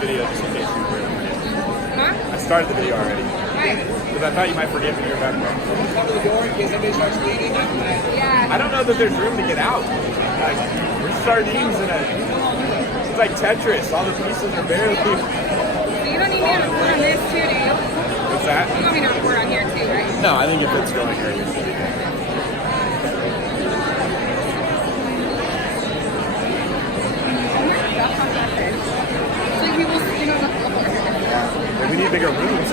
the video just in case you were Huh? I started the video already. Why? Because I thought you might forget me or background. Cover the door in case anybody starts bleeding. Yeah. I don't know that there's room to get out. Like, we're sardines in it's like Tetris. All the pieces are barely. So you don't need me on a board on this too, do you? What's that? You want me on a board on here too, right? No, I think if it's going here, you should be. So you will sit on the floor. Yeah, we need bigger rooms.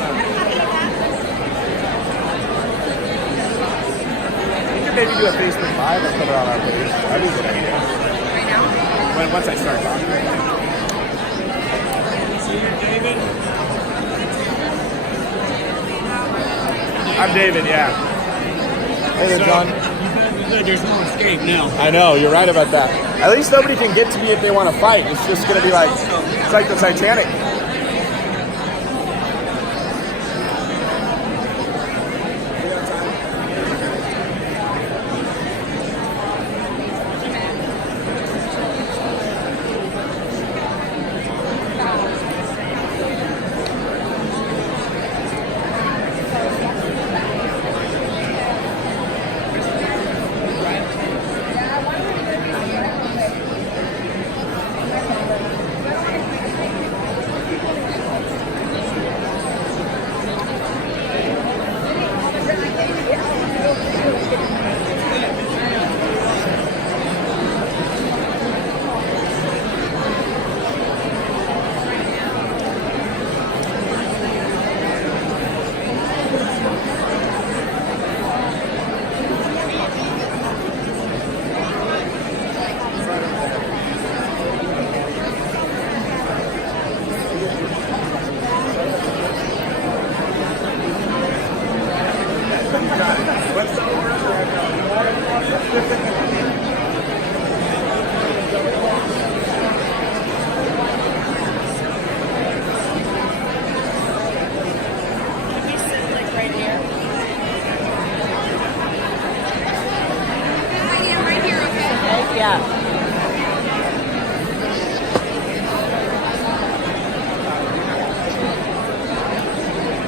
We could maybe do a Facebook Live and put it on our page. That'd be a good idea. Right now? Once I start talking. David? I'm David, yeah. Hey there, John. You said there's no escape now. I know, you're right about that. At least nobody can get to me if they want to fight. It's just going to be like, it's like the Titanic.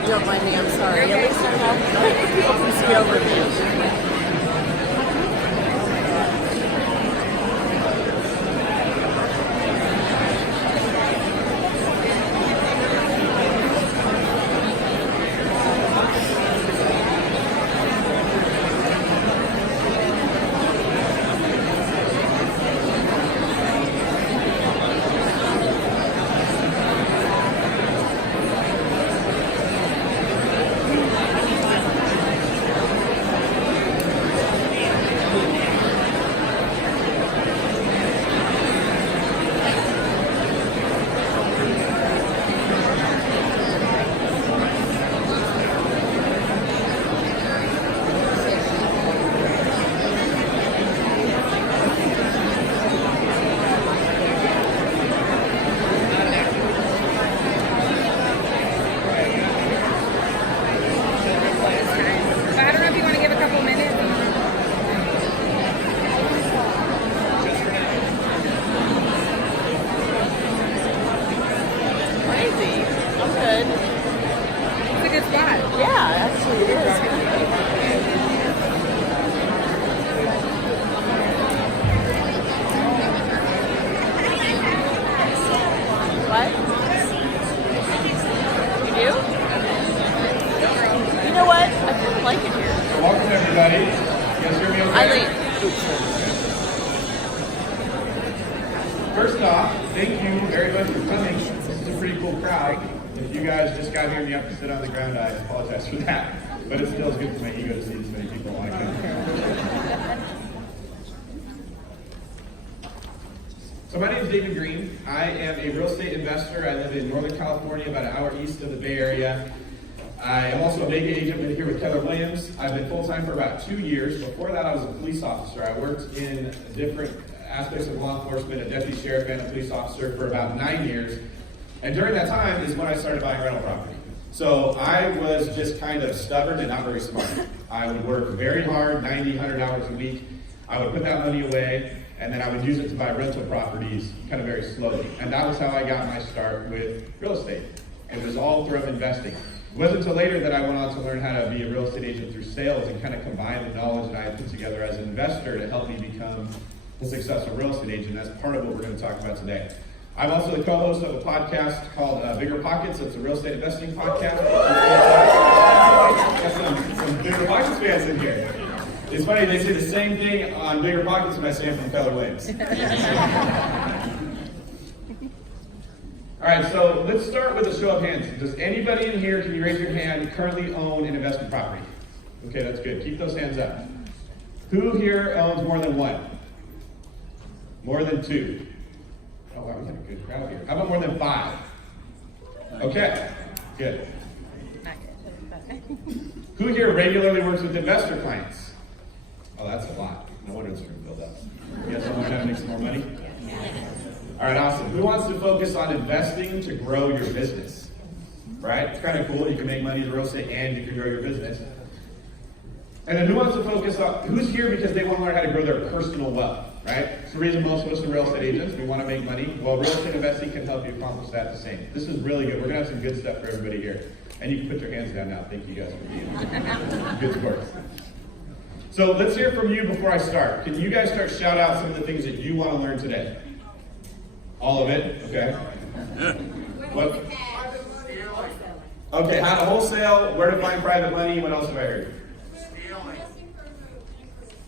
Don't mind me, I'm sorry. At least I'm not people can see over me. Welcome, everybody. You guys hear me okay? First off, thank you very much for coming. This is a pretty cool crowd. If you guys just got here and you have to sit on the ground, I apologize for that. But it still is good for my ego to see this many people want to come. So my name is David Green. I am a real estate investor. I live in Northern California, about an hour east of the Bay Area. I am also a mega agent here with Keller. I've been full-time for about 2 years. Before that, I was a police officer. I worked in different aspects of law enforcement, a deputy sheriff and a police officer for about 9 years. And during that time is when I started buying rental property. So I was just kind of stubborn and not very smart. I would work very hard, 90, 100 hours a week. I would put that money away, and then I would use it to buy rental properties kind of very slowly. And that was how I got my start with real estate. It was all through investing. It wasn't until later that I went on to learn how to be a real estate agent through sales and kind of combine the knowledge that I had put together as an investor to help me become a successful real estate agent. That's part of what we're going to talk about today. I'm also the co-host of a podcast called Bigger Pockets. It's a real estate investing podcast. Got some Bigger Pockets fans in here. It's funny, they say the same thing on Bigger Pockets when I say I'm from Keller Williams. All right, so let's start with a show of hands. Does anybody in here, can you raise your hand, currently own an investment property? Okay, that's good. Keep those hands up. Who here owns more than one? More than two? Oh, wow, we have a good crowd here. How about more than five? Okay, good. Who here regularly works with investor clients? Oh, that's a lot. No wonder it's room filled up. You guys want to try to make some more money? All right, awesome. Who wants to focus on investing to grow your business? Right? It's kind of cool. You can make money in real estate and you can grow your business. And then who wants to focus on, who's here because they want to learn how to grow their personal wealth? Right? It's the reason most of us are real estate agents. We want to make money. Well, real estate investing can help you accomplish that the same. This is really good. We're going to have some good stuff for everybody here. And you can put your hands down now. Thank you guys for being good sports. So let's hear from you before I start. Can you guys start shout out some of the things that you want to learn today? All of it? Okay. What? Okay, how to wholesale, where to find private money, what else have I heard?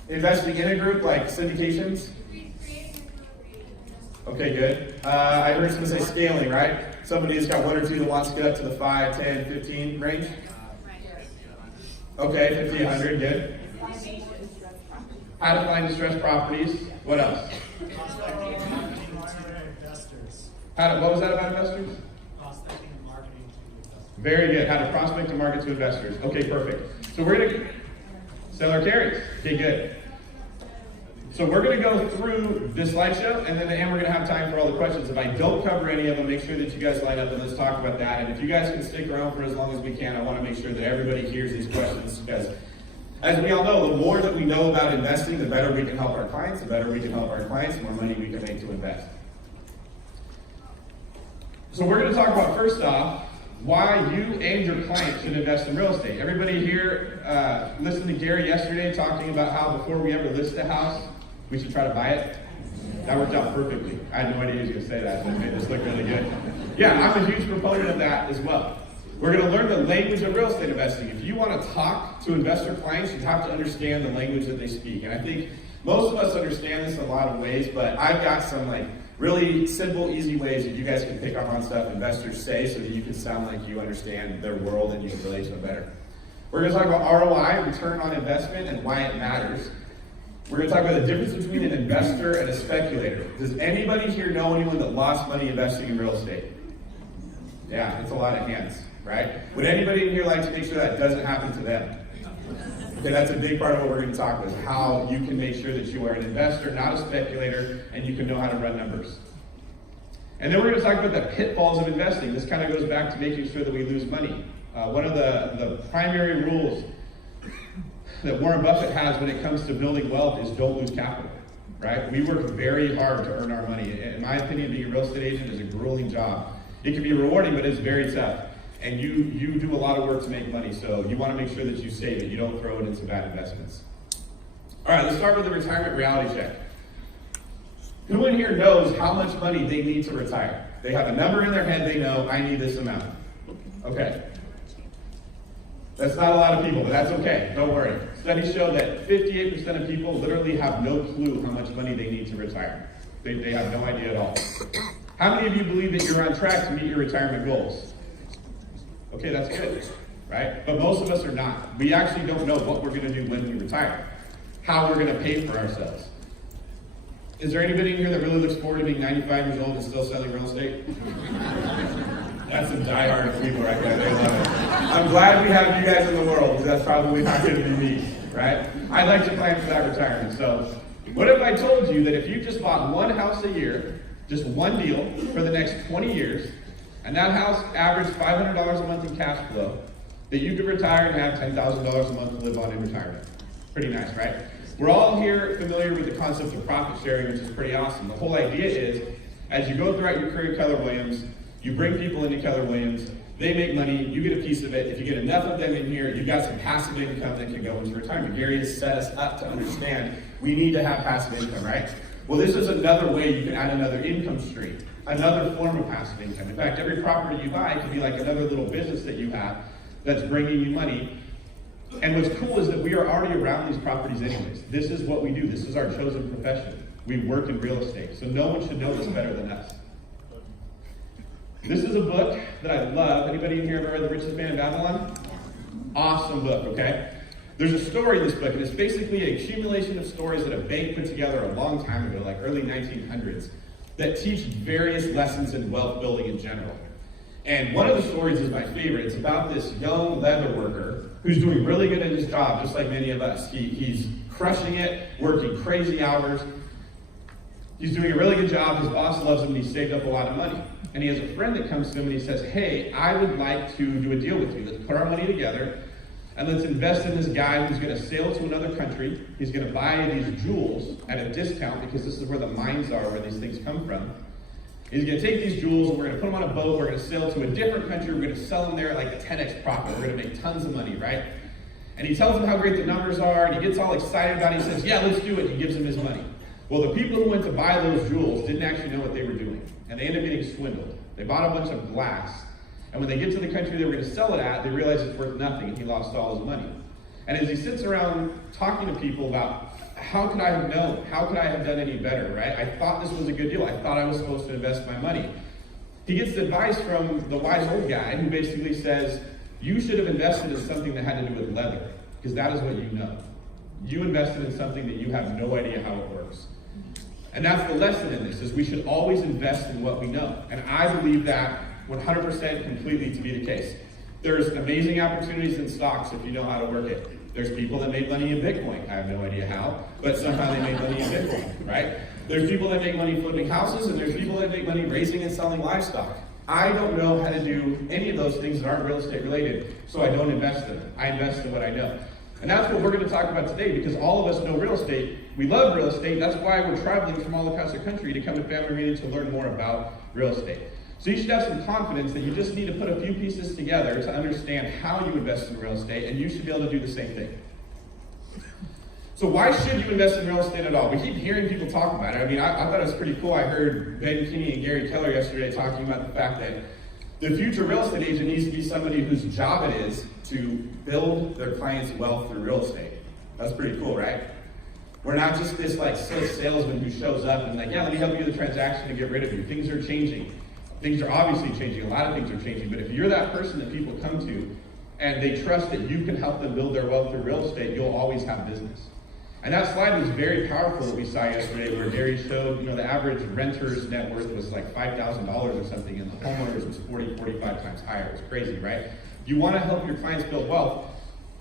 Investing in a group, like syndications? Okay, good. I heard someone say scaling, right? Somebody who's got one or two that wants to get up to the 5, 10, 15 range? Okay, 50, 100, good. How to find distressed properties. What else? What was that about investors? Prospecting and marketing to investors. Very good. How to prospect and market to investors. Okay, perfect. So we're going to sell our carries. Okay, good. So we're going to go through this slideshow, and then at the end we're going to have time for all the questions. If I don't cover any of them, make sure that you guys line up and let's talk about that. And if you guys can stick around for as long as we can, I want to make sure that everybody hears these questions because, as we all know, the more that we know about investing, the better we can help our clients. The better we can help our clients, the more money we can make to invest. So we're going to talk about, first off, why you and your client should invest in real estate. Everybody here listened to Gary yesterday talking about how before we ever list a house, we should try to buy it. That worked out perfectly. I had no idea he was going to say that, but it made this look really good. Yeah, I'm a huge proponent of that as well. We're going to learn the language of real estate investing. If you want to talk to investor clients, you have to understand the language that they speak. And I think most of us understand this in a lot of ways, but I've got some really simple, easy ways that you guys can pick up on stuff investors say so that you can sound like you understand their world and you can relate to them better. We're going to talk about ROI, return on investment, and why it matters. We're going to talk about the difference between an investor and a speculator. Does anybody here know anyone that lost money investing in real estate? Yeah, it's a lot of hands, right? Would anybody in here like to make sure that doesn't happen to them? Okay, that's a big part of what we're going to talk about, is how you can make sure that you are an investor, not a speculator, and you can know how to run numbers. And then we're going to talk about the pitfalls of investing. This kind of goes back to making sure that we lose money. One of the primary rules that Warren Buffett has when it comes to building wealth is don't lose capital, right? We work very hard to earn our money. In my opinion, being a real estate agent is a grueling job. It can be rewarding, but it's very tough. And you do a lot of work to make money, so you want to make sure that you save it. You don't throw it into bad investments. All right, let's start with the retirement reality check. Who in here knows how much money they need to retire? They have a number in their head, they know, I need this amount. Okay. That's not a lot of people, but that's okay. Don't worry. Studies show that 58% of people literally have no clue how much money they need to retire. They have no idea at all. How many of you believe that you're on track to meet your retirement goals? Okay, that's good, right? But most of us are not. We actually don't know what we're going to do when we retire, how we're going to pay for ourselves. Is there anybody in here that really looks forward to being 95 years old and still selling real estate? That's some diehard people right there. They love it. I'm glad we have you guys in the world because that's probably not going to be me, right? I'd like to plan for that retirement. So what if I told you that if you just bought one house a year, just one deal for the next 20 years, and that house averaged $500 a month in cash flow, that you could retire and have $10,000 a month to live on in retirement? Pretty nice, right? We're all here familiar with the concept of profit sharing, which is pretty awesome. The whole idea is, as you go throughout your career at Keller Williams, you bring people into Keller Williams, they make money, you get a piece of it. If you get enough of them in here, you've got some passive income that can go into retirement. Gary has set us up to understand we need to have passive income, right? Well, this is another way you can add another income stream, another form of passive income. In fact, every property you buy can be like another little business that you have that's bringing you money. And what's cool is that we are already around these properties anyways. This is what we do. This is our chosen profession. We work in real estate, so no one should know this better than us. This is a book that I love. Anybody in here ever read The Richest Man in Babylon? Awesome book, okay? There's a story in this book, and it's basically an accumulation of stories that a bank put together a long time ago, like early 1900s, that teach various lessons in wealth building in general. And one of the stories is my favorite. It's about this young leather worker who's doing really good at his job, just like many of us. He's crushing it, working crazy hours. He's doing a really good job. His boss loves him, and he's saved up a lot of money. And he has a friend that comes to him and he says, hey, I would like to do a deal with you. Let's put our money together and let's invest in this guy who's going to sail to another country. He's going to buy these jewels at a discount because this is where the mines are, where these things come from. He's going to take these jewels and we're going to put them on a boat. We're going to sail to a different country. We're going to sell them there at like a 10x profit. We're going to make tons of money, right? And he tells them how great the numbers are and he gets all excited about it. He says, yeah, let's do it. He gives them his money. Well, the people who went to buy those jewels didn't actually know what they were doing. And they ended up getting swindled. They bought a bunch of glass. And when they get to the country they were going to sell it at, they realize it's worth nothing and he lost all his money. And as he sits around talking to people about how could I have known? How could I have done any better, right? I thought this was a good deal. I thought I was supposed to invest my money. He gets advice from the wise old guy who basically says, you should have invested in something that had to do with leather because that is what you know. You invested in something that you have no idea how it works. And that's the lesson in this, is we should always invest in what we know. And I believe that 100% completely to be the case. There's amazing opportunities in stocks if you know how to work it. There's people that made money in Bitcoin. I have no idea how, but somehow they made money in Bitcoin, right? There's people that make money flipping houses, and there's people that make money raising and selling livestock. I don't know how to do any of those things that aren't real estate related, so I don't invest in them. I invest in what I know. And that's what we're going to talk about today, because all of us know real estate. We love real estate. That's why we're traveling from all across the country to come to family meetings to learn more about real estate. So you should have some confidence that you just need to put a few pieces together to understand how you invest in real estate, and you should be able to do the same thing. So why should you invest in real estate at all? We keep hearing people talk about it. I mean, I thought it was pretty cool. I heard Ben Kinney and Gary Keller yesterday talking about the fact that the future real estate agent needs to be somebody whose job it is to build their clients' wealth through real estate. That's pretty cool, right? We're not just this like slick salesman who shows up and like, yeah, let me help you with the transaction and get rid of you. Things are changing. Things are obviously changing. A lot of things are changing. But if you're that person that people come to and they trust that you can help them build their wealth through real estate, you'll always have business. And that slide was very powerful that we saw yesterday, where Gary showed, the average renter's net worth was like $5,000 or something, and the homeowner's was 45 times higher. It was crazy, right? You want to help your clients build wealth,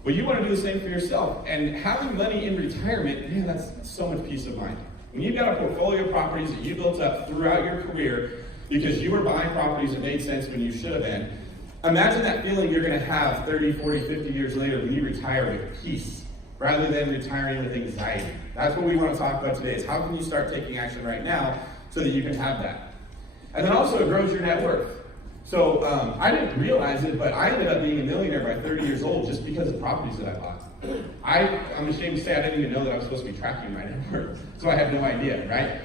but you want to do the same for yourself. And having money in retirement, man, that's so much peace of mind. When you've got a portfolio of properties that you built up throughout your career because you were buying properties that made sense when you should have been, imagine that feeling you're going to have 30, 40, 50 years later when you retire with peace, rather than retiring with anxiety. That's what we want to talk about today, is how can you start taking action right now so that you can have that. And then also it grows your net worth. So I didn't realize it, but I ended up being a millionaire by 30 years old just because of properties that I bought. I'm ashamed to say I didn't even know that I was supposed to be tracking my net worth, so I had no idea, right?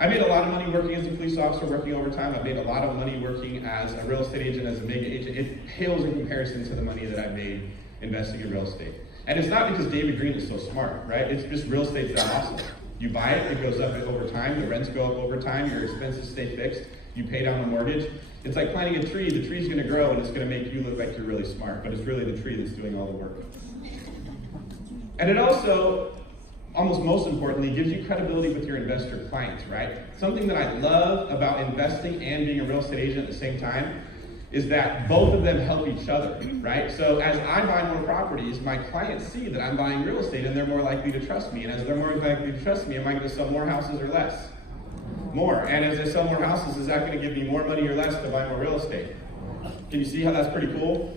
I made a lot of money working as a police officer, working overtime. I made a lot of money working as a real estate agent, as a mega agent. It pales in comparison to the money that I made investing in real estate. And it's not because David Green is so smart, right? It's just real estate's that awesome. You buy it, it goes up over time, the rents go up over time, your expenses stay fixed, you pay down the mortgage. It's like planting a tree. The tree's gonna grow and it's gonna make you look like you're really smart, but it's really the tree that's doing all the work. And it also, almost most importantly, gives you credibility with your investor clients, right? Something that I love about investing and being a real estate agent at the same time is that both of them help each other, right? So as I buy more properties, my clients see that I'm buying real estate and they're more likely to trust me. And as they're more likely to trust me, am I gonna sell more houses or less? More. And as I sell more houses, is that gonna give me more money or less to buy more real estate? Can you see how that's pretty cool?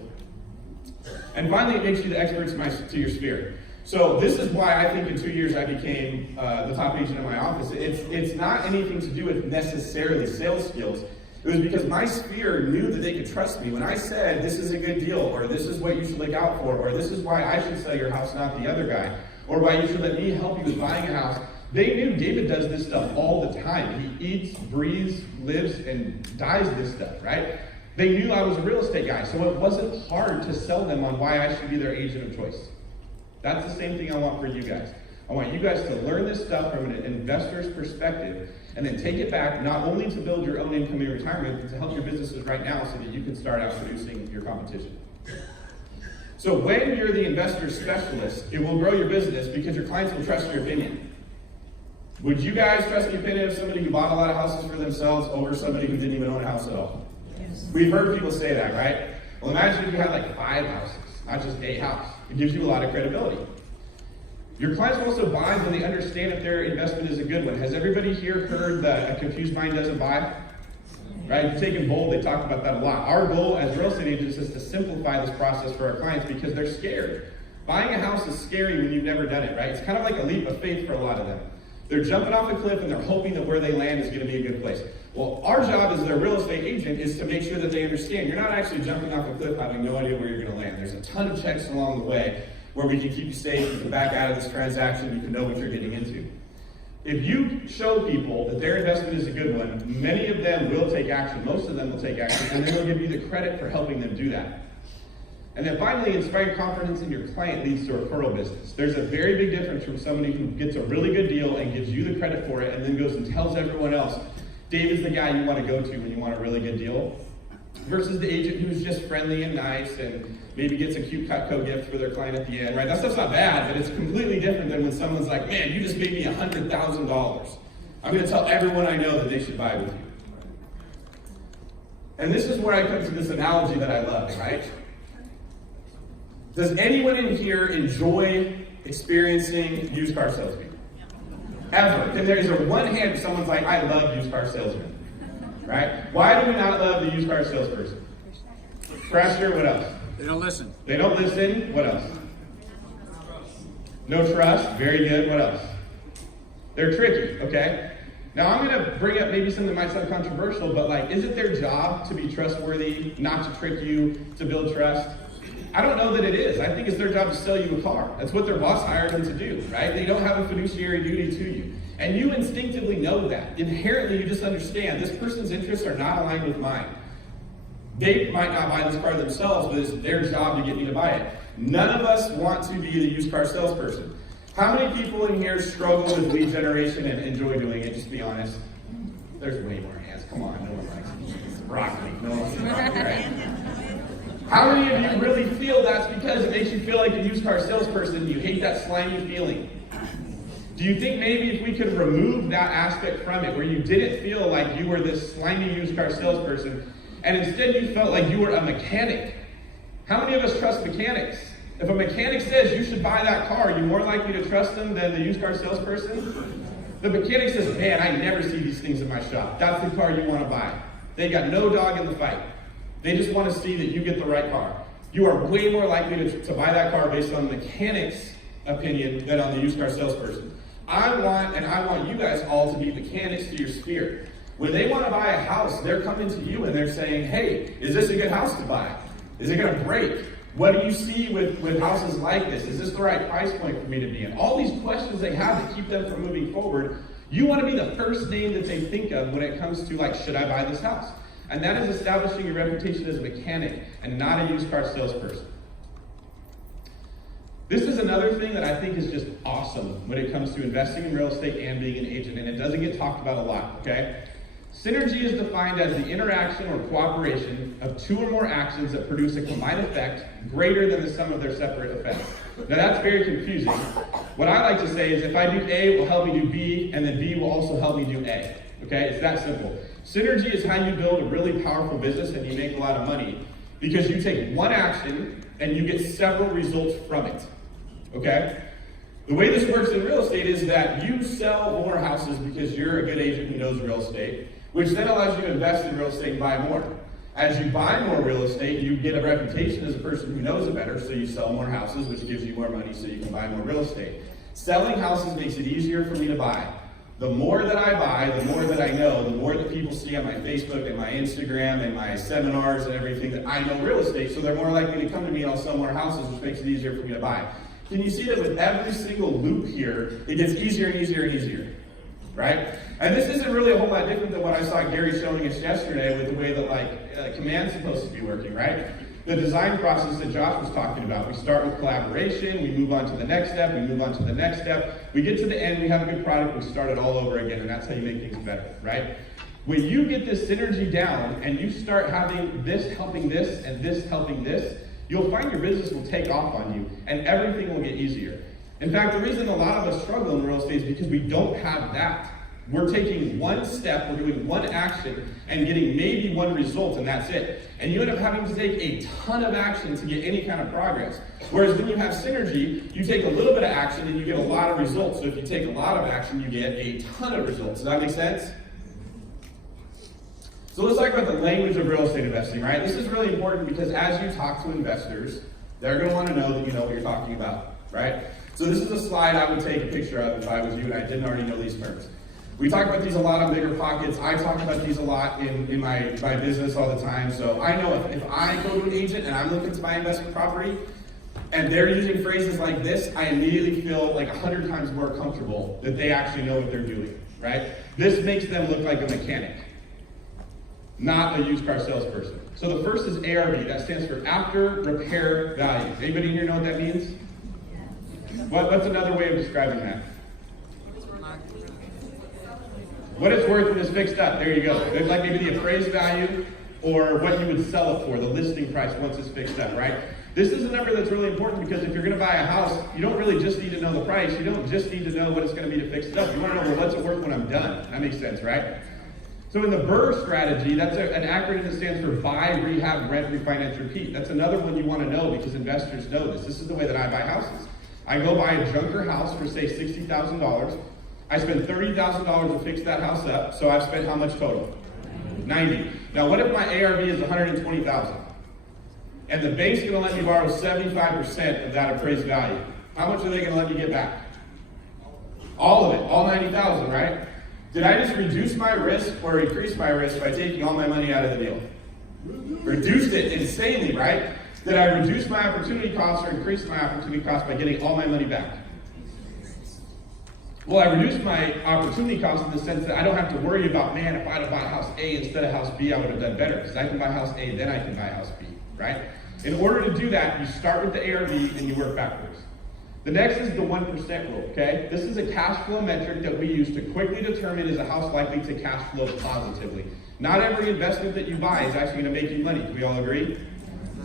And finally, it makes you the experts to your sphere. So this is why I think in 2 years I became the top agent in my office. It's not anything to do with necessarily sales skills. It was because my sphere knew that they could trust me. When I said, this is a good deal, or this is what you should look out for, or this is why I should sell your house, not the other guy, or why you should let me help you with buying a house, they knew David does this stuff all the time. He eats, breathes, lives, and dies this stuff, right? They knew I was a real estate guy, so it wasn't hard to sell them on why I should be their agent of choice. That's the same thing I want for you guys. I want you guys to learn this stuff from an investor's perspective and then take it back not only to build your own income in retirement, but to help your businesses right now so that you can start out producing your competition. So when you're the investor specialist, it will grow your business because your clients will trust your opinion. Would you guys trust the opinion of somebody who bought a lot of houses for themselves over somebody who didn't even own a house at all? Yes. We've heard people say that, right? Well, imagine if you had like 5 houses, not just a house. It gives you a lot of credibility. Your clients will also buy when they understand if their investment is a good one. Has everybody here heard that a confused mind doesn't buy? Right? If you take in bold, they talk about that a lot. Our goal as real estate agents is to simplify this process for our clients because they're scared. Buying a house is scary when you've never done it, right? It's kind of like a leap of faith for a lot of them. They're jumping off a cliff and they're hoping that where they land is going to be a good place. Well, our job as their real estate agent is to make sure that they understand you're not actually jumping off a cliff having no idea where you're going to land. There's a ton of checks along the way where we can keep you safe, you can back out of this transaction, you can know what you're getting into. If you show people that their investment is a good one, many of them will take action, most of them will take action, and then they'll give you the credit for helping them do that. And then finally, inspiring confidence in your client leads to a referral business. There's a very big difference from somebody who gets a really good deal and gives you the credit for it and then goes and tells everyone else, David's the guy you want to go to when you want a really good deal, versus the agent who's just friendly and nice and maybe gets a cute Cutco gift for their client at the end, right? That stuff's not bad, but it's completely different than when someone's like, man, you just made me $100,000. I'm going to tell everyone I know that they should buy with you. And this is where I come to this analogy that I love, right? Does anyone in here enjoy experiencing used car salespeople? Ever? And there's a one hand if someone's like, I love used car salesmen. Right? Why do we not love the used car salesperson? Pressure, what else? They don't listen. They don't listen, what else? No trust, very good, what else? They're tricky, okay? Now I'm gonna bring up maybe something that might sound controversial, but like, is it their job to be trustworthy, not to trick you, to build trust? I don't know that it is. I think it's their job to sell you a car. That's what their boss hired them to do, right? They don't have a fiduciary duty to you. And you instinctively know that. Inherently, you just understand this person's interests are not aligned with mine. They might not buy this car themselves, but it's their job to get me to buy it. None of us want to be the used car salesperson. How many people in here struggle with lead generation and enjoy doing it? Just be honest. There's way more hands. Come on, no one likes broccoli. No one likes broccoli, right? How many of you really feel that's because it makes you feel like a used car salesperson? You hate that slimy feeling. Do you think maybe if we could remove that aspect from it, where you didn't feel like you were this slimy used car salesperson, and instead you felt like you were a mechanic? How many of us trust mechanics? If a mechanic says you should buy that car, are you more likely to trust them than the used car salesperson? The mechanic says, man, I never see these things in my shop. That's the car you want to buy. They got no dog in the fight. They just want to see that you get the right car. You are way more likely to buy that car based on the mechanic's opinion than on the used car salesperson. I want you guys all to be mechanics to your sphere. When they want to buy a house, they're coming to you and they're saying, hey, is this a good house to buy? Is it going to break? What do you see with houses like this? Is this the right price point for me to be in? All these questions they have that keep them from moving forward. You want to be the first name that they think of when it comes to like, should I buy this house? And that is establishing your reputation as a mechanic and not a used car salesperson. This is another thing that I think is just awesome when it comes to investing in real estate and being an agent, and it doesn't get talked about a lot, okay? Synergy is defined as the interaction or cooperation of two or more actions that produce a combined effect greater than the sum of their separate effects. Now that's very confusing. What I like to say is if I do A, it will help me do B, and then B will also help me do A, okay? It's that simple. Synergy is how you build a really powerful business and you make a lot of money because you take one action and you get several results from it, okay? The way this works in real estate is that you sell more houses because you're a good agent who knows real estate, which then allows you to invest in real estate and buy more. As you buy more real estate, you get a reputation as a person who knows it better, so you sell more houses, which gives you more money so you can buy more real estate. Selling houses makes it easier for me to buy. The more that I buy, the more that I know, the more that people see on my Facebook and my Instagram and my seminars and everything that I know real estate, so they're more likely to come to me and I'll sell more houses, which makes it easier for me to buy. Can you see that with every single loop here, it gets easier and easier and easier, right? And this isn't really a whole lot different than what I saw Gary showing us yesterday with the way that command's supposed to be working, right? The design process that Josh was talking about. We start with collaboration, we move on to the next step, we move on to the next step. We get to the end, we have a good product, we start it all over again, and that's how you make things better, right? When you get this synergy down and you start having this helping this and this helping this, you'll find your business will take off on you and everything will get easier. In fact, the reason a lot of us struggle in real estate is because we don't have that. We're taking one step, we're doing one action, and getting maybe one result, and that's it. And you end up having to take a ton of action to get any kind of progress. Whereas when you have synergy, you take a little bit of action and you get a lot of results. So if you take a lot of action, you get a ton of results. Does that make sense? So let's talk about the language of real estate investing, right? This is really important because as you talk to investors, they're going to want to know that you know what you're talking about, right? So this is a slide I would take a picture of if I was you and I didn't already know these terms. We talk about these a lot on Bigger Pockets. I talk about these a lot in my business all the time. So I know if I go to an agent and I'm looking to buy investment property and they're using phrases like this, I immediately feel like 100 times more comfortable that they actually know what they're doing, right? This makes them look like a mechanic, not a used car salesperson. So the first is ARV. That stands for after repair value. Anybody here know what that means? What's another way of describing that? What it's worth when it's fixed up. There you go. There's like maybe the appraised value or what you would sell it for, the listing price once it's fixed up, right? This is a number that's really important because if you're going to buy a house, you don't really just need to know the price. You don't just need to know what it's going to be to fix it up. You want to know, well, what's it worth when I'm done? That makes sense, right? So in the BRRRR strategy, that's an acronym that stands for buy, rehab, rent, refinance, repeat. That's another one you want to know because investors know this. This is the way that I buy houses. I go buy a junker house for, say, $60,000. I spend $30,000 to fix that house up, so I've spent how much total? 90. Now what if my ARV is 120,000? And the bank's gonna let me borrow 75% of that appraised value. How much are they gonna let me get back? All of it, all 90,000, right? Did I just reduce my risk or increase my risk by taking all my money out of the deal? Reduced it insanely, right? Did I reduce my opportunity cost or increase my opportunity cost by getting all my money back? Well, I reduced my opportunity cost in the sense that I don't have to worry about, man, if I'd have bought house A instead of house B, I would have done better. Because I can buy house A, then I can buy house B, right? In order to do that, you start with the ARV and you work backwards. The next is the 1% rule, okay? This is a cash flow metric that we use to quickly determine is a house likely to cash flow positively. Not every investment that you buy is actually going to make you money. Do we all agree?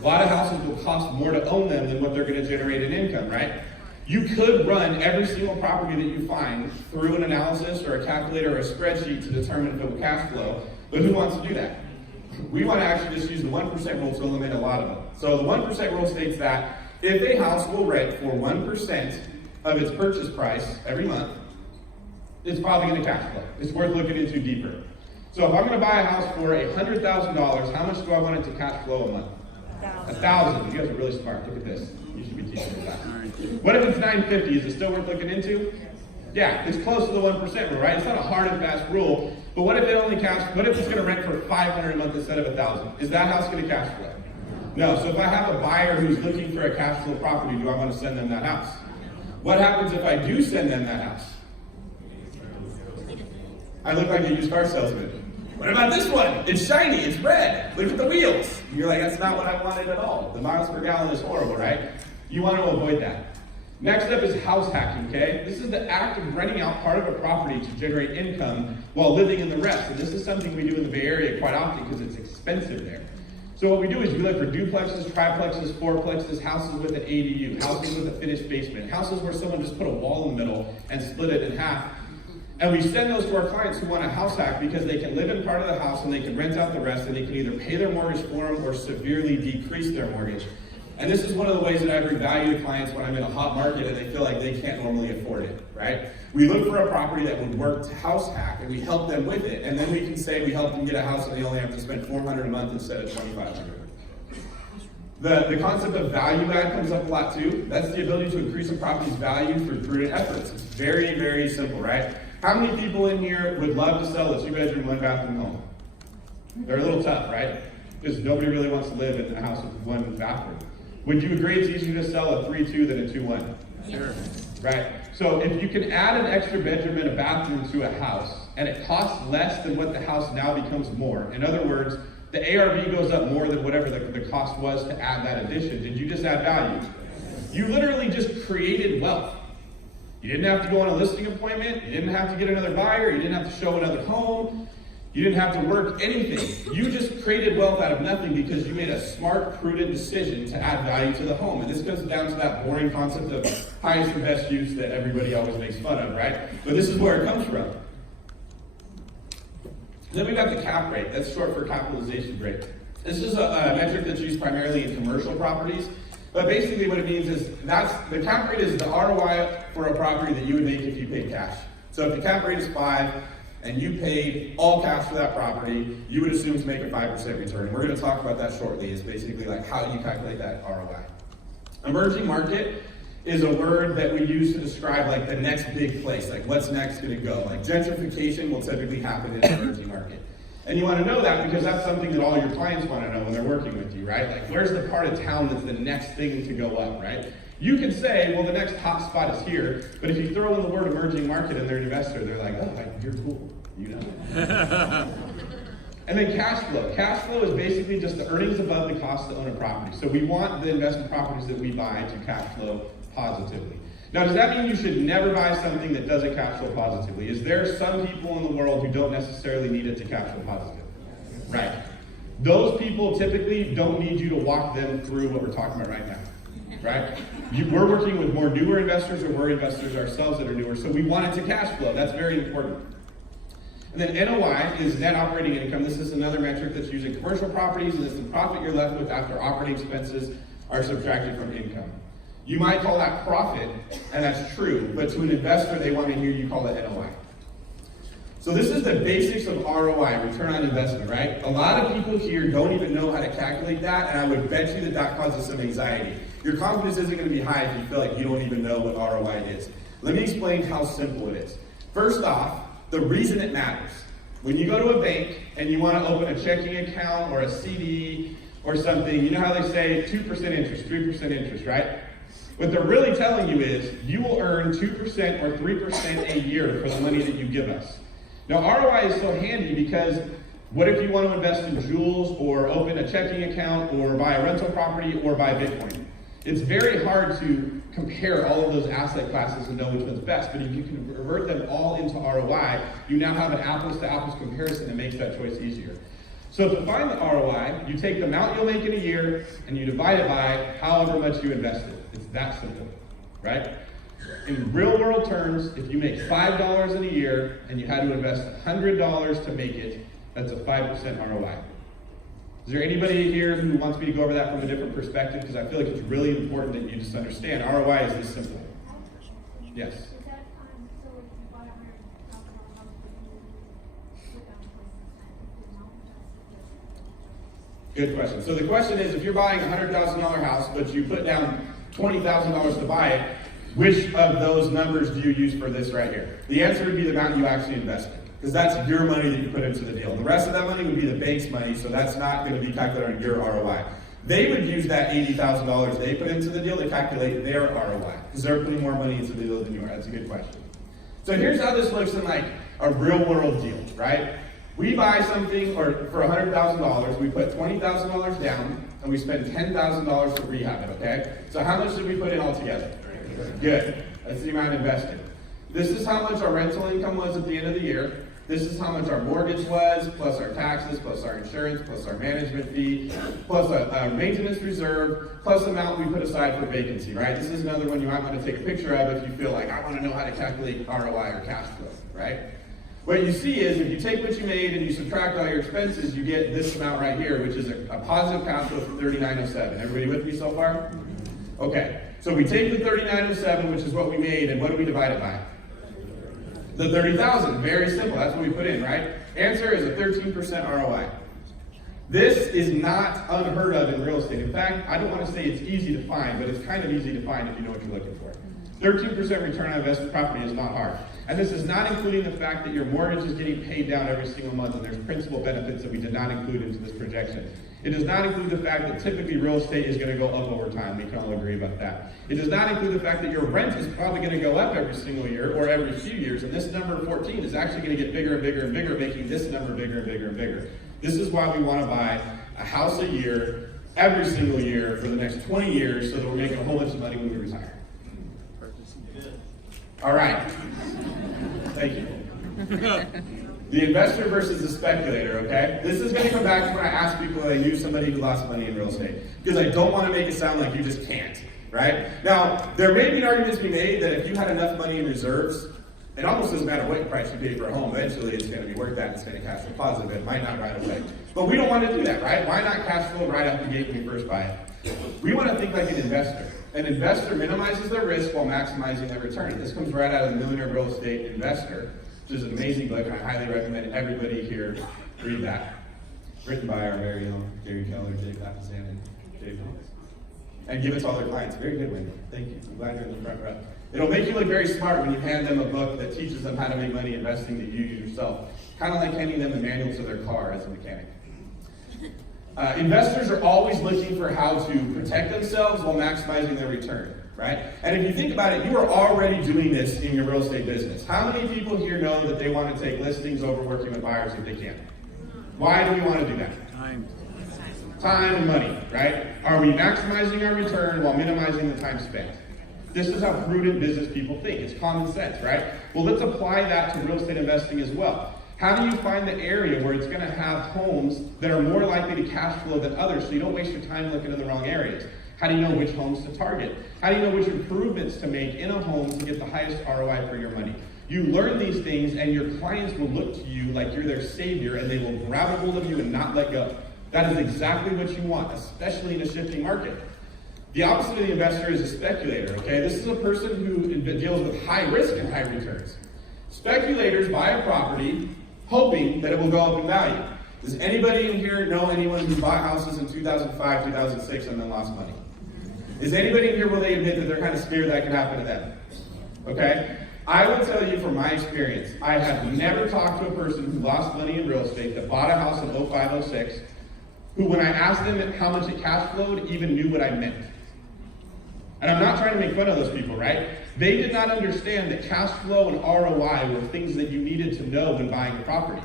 A lot of houses will cost more to own them than what they're going to generate in income, right? You could run every single property that you find through an analysis or a calculator or a spreadsheet to determine if it will cash flow, but who wants to do that? We want to actually just use the 1% rule to eliminate a lot of them. So the 1% rule states that if a house will rent for 1% of its purchase price every month, it's probably going to cash flow. It's worth looking into deeper. So if I'm going to buy a house for $100,000, how much do I want it to cash flow a month? 1,000. You guys are really smart. Look at this. You should be teaching me that. What if it's 950? Is it still worth looking into? Yeah, it's close to the 1% rule, right? It's not a hard and fast rule. But what if it only what if it's going to rent for $500 a month instead of 1,000? Is that house going to cash flow? No. So if I have a buyer who's looking for a cash flow property, do I want to send them that house? What happens if I do send them that house? I look like a used car salesman. What about this one? It's shiny, it's red. Look at the wheels. You're like, that's not what I wanted at all. The miles per gallon is horrible, right? You want to avoid that. Next up is house hacking, okay? This is the act of renting out part of a property to generate income while living in the rest. And this is something we do in the Bay Area quite often because it's expensive there. So what we do is we look for duplexes, triplexes, fourplexes, houses with an ADU, houses with a finished basement, houses where someone just put a wall in the middle and split it in half. And we send those to our clients who want a house hack because they can live in part of the house and they can rent out the rest and they can either pay their mortgage for them or severely decrease their mortgage. And this is one of the ways that I bring value to clients when I'm in a hot market and they feel like they can't normally afford it, right? We look for a property that would work to house hack and we help them with it. And then we can say we help them get a house and they only have to spend $400 a month instead of $2,500. The concept of value add comes up a lot too. That's the ability to increase a property's value through prudent efforts. It's very, very simple, right? How many people in here would love to sell a 2-bedroom, 1-bathroom home? They're a little tough, right? Because nobody really wants to live in a house with 1 bathroom. Would you agree it's easier to sell a 3-2 than a 2-1? Sure. Right? So if you can add an extra bedroom and a bathroom to a house, and it costs less than what the house now becomes more. In other words, the ARV goes up more than whatever the cost was to add that addition. Did you just add value? You literally just created wealth. You didn't have to go on a listing appointment. You didn't have to get another buyer. You didn't have to show another home. You didn't have to work anything. You just created wealth out of nothing because you made a smart, prudent decision to add value to the home. And this comes down to that boring concept of highest and best use that everybody always makes fun of, right? But this is where it comes from. Then we got the cap rate. That's short for capitalization rate. This is a metric that's used primarily in commercial properties. But basically what it means is the cap rate is the ROI for a property that you would make if you paid cash. So if the cap rate is 5 and you paid all cash for that property, you would assume to make a 5% return. And we're going to talk about that shortly. It's basically like how you calculate that ROI. Emerging market is a word that we use to describe like the next big place, like what's next going to go. Like gentrification will typically happen in an emerging market. And you want to know that because that's something that all your clients want to know when they're working with you, right? Like where's the part of town that's the next thing to go up, right? You can say, well, the next hot spot is here, but if you throw in the word emerging market and they're an investor, they're like, oh, you're cool, you know? And then cash flow. Cash flow is basically just the earnings above the cost to own a property. So we want the investment properties that we buy to cash flow positively. Now, does that mean you should never buy something that doesn't cash flow positively? Is there some people in the world who don't necessarily need it to cash flow positive? Right. Those people typically don't need you to walk them through what we're talking about right now. Right? We're working with more newer investors, or we're investors ourselves that are newer, so we want it to cash flow. That's very important. And then NOI is net operating income. This is another metric that's used in commercial properties, and it's the profit you're left with after operating expenses are subtracted from income. You might call that profit, and that's true, but to an investor, they want to hear you call it NOI. So this is the basics of ROI, return on investment, right? A lot of people here don't even know how to calculate that, and I would bet you that that causes some anxiety. Your confidence isn't going to be high if you feel like you don't even know what ROI is. Let me explain how simple it is. First off, the reason it matters. When you go to a bank and you want to open a checking account or a CD or something, you know how they say 2% interest, 3% interest, right? What they're really telling you is you will earn 2% or 3% a year for the money that you give us. Now, ROI is so handy because what if you want to invest in jewels or open a checking account or buy a rental property or buy Bitcoin? It's very hard to compare all of those asset classes and know which one's best, but if you can convert them all into ROI, you now have an apples to apples comparison that makes that choice easier. So to find the ROI, you take the amount you'll make in a year and you divide it by however much you invested. It's that simple, right? In real world terms, if you make $5 in a year and you had to invest $100 to make it, that's a 5% ROI. Is there anybody here who wants me to go over that from a different perspective? Because I feel like it's really important that you just understand ROI is this simple. Yes? Good question. So the question is, if you're buying a $100,000 house, but you put down $20,000 to buy it, which of those numbers do you use for this right here? The answer would be the amount you actually invested, because that's your money that you put into the deal. The rest of that money would be the bank's money, so that's not going to be calculated on your ROI. They would use that $80,000 they put into the deal to calculate their ROI, because they're putting more money into the deal than you are. That's a good question. So here's how this looks in like a real world deal, right? We buy something for $100,000, we put $20,000 down, and we spend $10,000 to rehab it, okay? So how much did we put in altogether? Good. That's the amount invested. This is how much our rental income was at the end of the year. This is how much our mortgage was, plus our taxes, plus our insurance, plus our management fee, plus a maintenance reserve, plus the amount we put aside for vacancy, right? This is another one you might want to take a picture of if you feel like, I want to know how to calculate ROI or cash flow, right? What you see is if you take what you made and you subtract all your expenses, you get this amount right here, which is a positive cash flow for 3907. Everybody with me so far? Okay, so we take the 3907, which is what we made, and what do we divide it by? The 30,000. Very simple. That's what we put in, right? Answer is a 13% ROI. This is not unheard of in real estate. In fact, I don't want to say it's easy to find, but it's kind of easy to find if you know what you're looking for. 13% return on invested property is not hard. And this is not including the fact that your mortgage is getting paid down every single month and there's principal benefits that we did not include into this projection. It does not include the fact that typically real estate is going to go up over time. We can all agree about that. It does not include the fact that your rent is probably going to go up every single year or every few years, and this number 14 is actually going to get bigger and bigger and bigger, making this number bigger and bigger and bigger. This is why we want to buy a house a year, every single year for the next 20 years so that we're making a whole bunch of money when we retire. All right. Thank you. The investor versus the speculator, okay? This is going to come back to when I ask people if they knew somebody who lost money in real estate. Because I don't want to make it sound like you just can't, right? Now, there may be an argument to be made that if you had enough money in reserves, it almost doesn't matter what price you pay for a home, eventually it's going to be worth that and it's going to cash flow positive. It might not right away. But we don't want to do that, right? Why not cash flow right out the gate when we first buy it? We want to think like an investor. An investor minimizes their risk while maximizing their return. This comes right out of the Millionaire Real Estate Investor, which is an amazing book. I highly recommend everybody here read that. Written by our very own Gary Keller, Dave Lapizan, and Dave Thomas. And give it to all their clients. Very good, Wendy. Thank you. I'm glad you're in the front row. It'll make you look very smart when you hand them a book that teaches them how to make money investing that you use yourself. Kind of like handing them the manual to their car as a mechanic. Investors are always looking for how to protect themselves while maximizing their return, right? And if you think about it, you are already doing this in your real estate business. How many people here know that they want to take listings over working with buyers if they can? Why do we want to do that? Time and money, right? Are we maximizing our return while minimizing the time spent? This is how prudent business people think. It's common sense, right? Well, let's apply that to real estate investing as well. How do you find the area where it's going to have homes that are more likely to cash flow than others so you don't waste your time looking in the wrong areas? How do you know which homes to target? How do you know which improvements to make in a home to get the highest ROI for your money? You learn these things and your clients will look to you like you're their savior and they will grab a hold of you and not let go. That is exactly what you want, especially in a shifting market. The opposite of the investor is a speculator, okay? This is a person who deals with high risk and high returns. Speculators buy a property hoping that it will go up in value. Does anybody in here know anyone who bought houses in 2005, 2006 and then lost money? Is anybody in here, will they admit that they're kind of scared that could happen to them? Okay? I will tell you from my experience, I have never talked to a person who lost money in real estate that bought a house in 05, 06, who when I asked them how much it cash flowed, even knew what I meant. And I'm not trying to make fun of those people, right? They did not understand that cash flow and ROI were things that you needed to know when buying a property.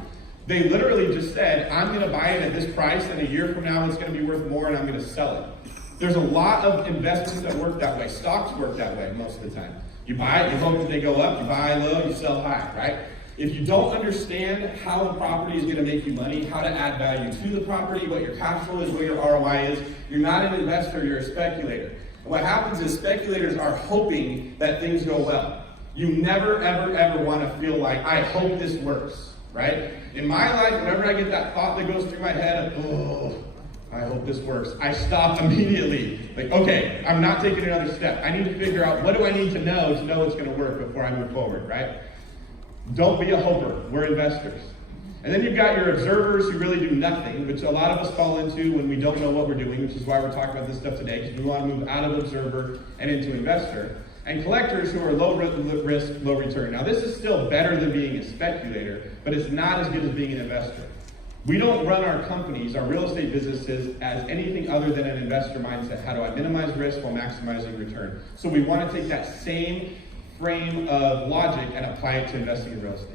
They literally just said, I'm going to buy it at this price, and a year from now it's going to be worth more, and I'm going to sell it. There's a lot of investments that work that way. Stocks work that way most of the time. You buy it, you hope that they go up, you buy low, you sell high, right? If you don't understand how the property is going to make you money, how to add value to the property, what your cash flow is, what your ROI is, you're not an investor, you're a speculator. What happens is speculators are hoping that things go well. You never, ever, ever want to feel like, I hope this works, right? In my life, whenever I get that thought that goes through my head of, oh, I hope this works, I stop immediately. Like, okay, I'm not taking another step. I need to figure out what do I need to know it's going to work before I move forward, right? Don't be a hoper. We're investors. And then you've got your observers who really do nothing, which a lot of us fall into when we don't know what we're doing, which is why we're talking about this stuff today, because we want to move out of observer and into investor. And collectors who are low risk, low return. Now this is still better than being a speculator, but it's not as good as being an investor. We don't run our companies, our real estate businesses, as anything other than an investor mindset. How do I minimize risk while maximizing return? So we want to take that same frame of logic and apply it to investing in real estate.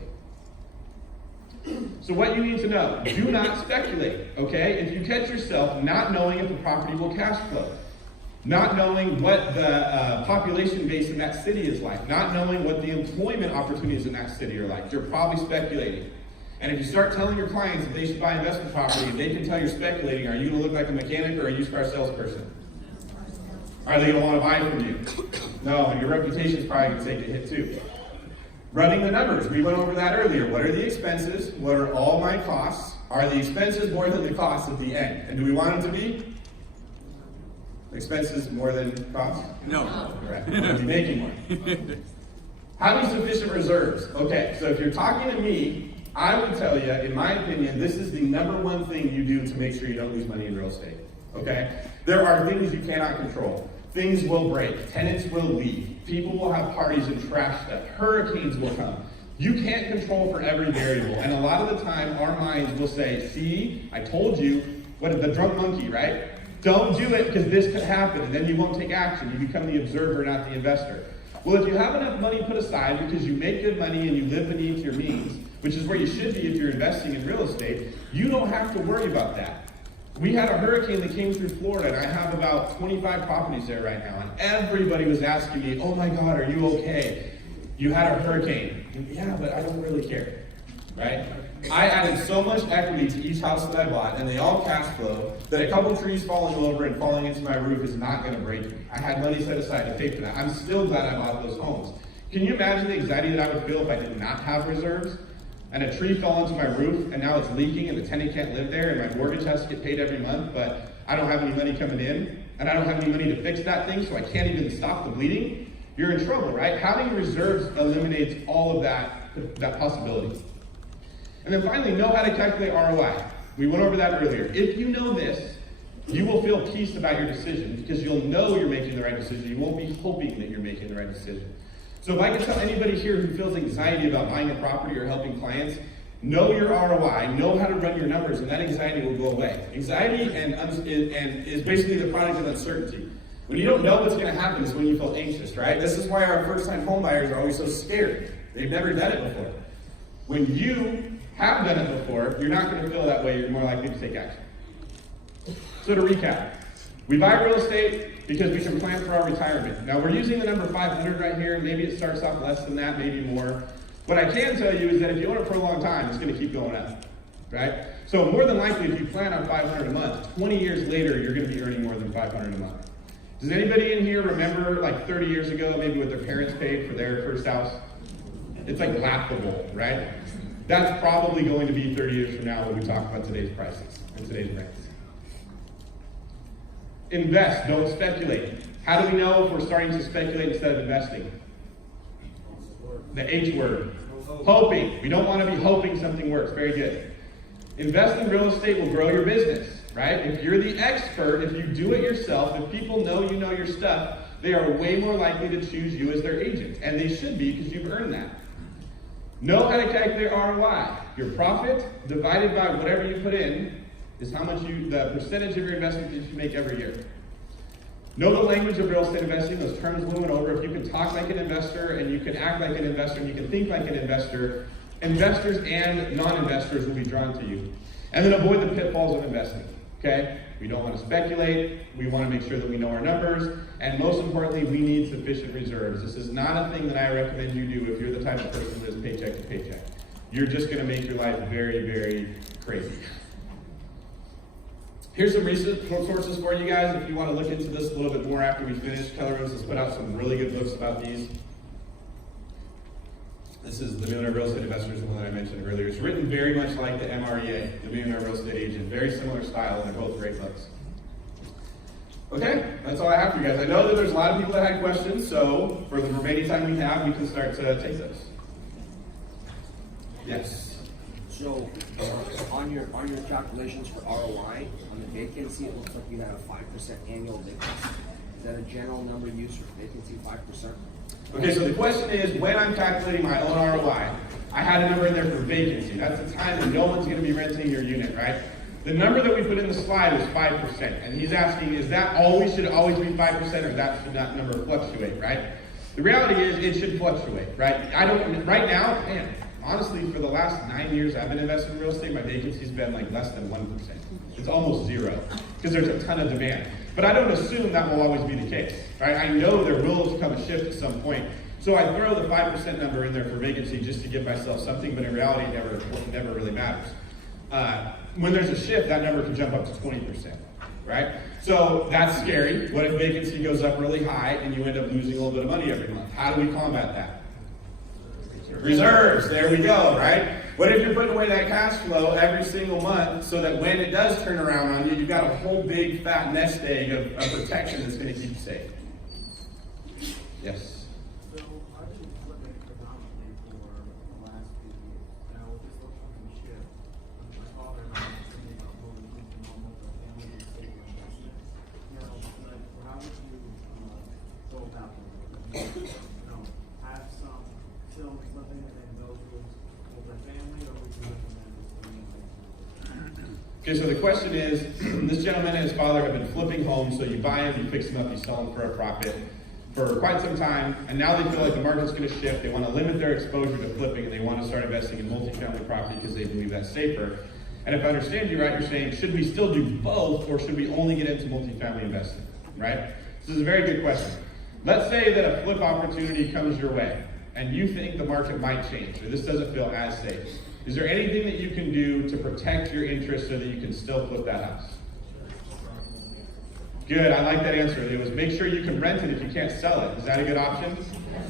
So what you need to know, do not speculate, okay? If you catch yourself not knowing if the property will cash flow, not knowing what the population base in that city is like, not knowing what the employment opportunities in that city are like, you're probably speculating. And if you start telling your clients that they should buy investment property, they can tell you're speculating, are you going to look like a mechanic or a used car salesperson? Are they going to want to buy from you? No, and your reputation is probably going to take a hit too. Running the numbers, we went over that earlier. What are the expenses? What are all my costs? Are the expenses more than the costs at the end? And do we want them to be? Expenses more than costs? No. Correct. We want to be making more. Having sufficient reserves. Okay, so if you're talking to me, I would tell you, in my opinion, this is the number one thing you do to make sure you don't lose money in real estate. Okay? There are things you cannot control. Things will break. Tenants will leave. People will have parties and trash stuff. Hurricanes will come. You can't control for every variable. And a lot of the time, our minds will say, see, I told you, what the drunk monkey, right? Don't do it because this could happen. And then you won't take action. You become the observer, not the investor. Well, if you have enough money put aside because you make good money and you live beneath your means, which is where you should be if you're investing in real estate, you don't have to worry about that. We had a hurricane that came through Florida, and I have about 25 properties there right now, and everybody was asking me, oh my God, are you okay? You had a hurricane. Yeah, but I don't really care, right? I added so much equity to each house that I bought, and they all cash flow, that a couple trees falling over and falling into my roof is not going to break me. I had money set aside to pay for that. I'm still glad I bought those homes. Can you imagine the anxiety that I would feel if I did not have reserves? And a tree fell into my roof, and now it's leaking, and the tenant can't live there, and my mortgage has to get paid every month, but I don't have any money coming in, and I don't have any money to fix that thing, so I can't even stop the bleeding. You're in trouble, right? Having reserves eliminates all of that possibility. And then finally, know how to calculate ROI. We went over that earlier. If you know this, you will feel peace about your decision because you'll know you're making the right decision. You won't be hoping that you're making the right decision. So if I can tell anybody here who feels anxiety about buying a property or helping clients, know your ROI, know how to run your numbers, and that anxiety will go away. Anxiety is basically the product of uncertainty. When you don't know what's going to happen is when you feel anxious, right? This is why our first-time home buyers are always so scared. They've never done it before. When you have done it before, you're not going to feel that way. You're more likely to take action. So to recap, we buy real estate because we can plan for our retirement. Now we're using the number 500 right here. Maybe it starts off less than that, maybe more. What I can tell you is that if you own it for a long time, it's going to keep going up, right? So more than likely, if you plan on 500 a month, 20 years later, you're going to be earning more than 500 a month. Does anybody in here remember like 30 years ago, maybe what their parents paid for their first house? It's like laughable, right? That's probably going to be 30 years from now when we talk about today's prices and today's rents. Invest, don't speculate. How do we know if we're starting to speculate instead of investing? The H word, hoping. We don't want to be hoping something works. Very good. Invest in real estate will grow your business, right? If you're the expert, if you do it yourself, if people know you know your stuff, they are way more likely to choose you as their agent. And they should be because you've earned that. Know how to calculate ROI. Your profit divided by whatever you put in is how much the percentage of your investment that you make every year. Know the language of real estate investing, those terms we went over. If you can talk like an investor and you can act like an investor and you can think like an investor, investors and non-investors will be drawn to you. And then avoid the pitfalls of investing, okay? We don't want to speculate. We want to make sure that we know our numbers. And most importantly, we need sufficient reserves. This is not a thing that I recommend you do if you're the type of person who lives paycheck to paycheck. You're just going to make your life very, very crazy. Here's some resources for you guys if you want to look into this a little bit more after we finish. Keller has put out some really good books about these. This is The Millionaire Real Estate Investor, the one that I mentioned earlier. It's written very much like the MREA, the Millionaire Real Estate Agent. Very similar style, and they're both great books. Okay, that's all I have for you guys. I know that there's a lot of people that had questions, so for the remaining time we have, we can start to take those. Yes. So, on your calculations for ROI, on the vacancy, it looks like you had a 5% annual vacancy. Is that a general number used for vacancy, 5%? Okay, so the question is, when I'm calculating my own ROI, I had a number in there for vacancy. That's the time when no one's going to be renting your unit, right? The number that we put in the slide was 5%, and he's asking, is that always, should it always be 5%, or that should that number fluctuate, right? The reality is, it should fluctuate, right? Right now, man, honestly, for the last 9 years I've been investing in real estate, my vacancy's been like less than 1%. It's almost zero, because there's a ton of demand. But I don't assume that will always be the case, right? I know there will come a shift at some point. So I throw the 5% number in there for vacancy just to give myself something, but in reality, it never really matters. When there's a shift, that number can jump up to 20%, right? So that's scary. What if vacancy goes up really high and you end up losing a little bit of money every month? How do we combat that? Reserves, there we go, right? What if you're putting away that cash flow every single month so that when it does turn around on you, you've got a whole big fat nest egg of protection that's going to keep you safe? Yes. So I've been flipping predominantly for the last few years. Now with this upcoming shift, my father and I are thinking about moving into more multifamily and stable investment. Now, like, how would you go about that? You know, have some still flipping and then go towards multifamily, or would you recommend just doing like? Okay, so the question is, this gentleman and his father have been flipping homes, so you buy them, you fix them up, you sell them for a profit for quite some time, and now they feel like the market's going to shift. They want to limit their exposure to flipping, and they want to start investing in multifamily property because they believe that's safer. And if I understand you right, you're saying, should we still do both, or should we only get into multifamily investing, right? This is a very good question. Let's say that a flip opportunity comes your way, and you think the market might change, or this doesn't feel as safe. Is there anything that you can do to protect your interest so that you can still flip that house? Good, I like that answer. It was make sure you can rent it if you can't sell it. Is that a good option?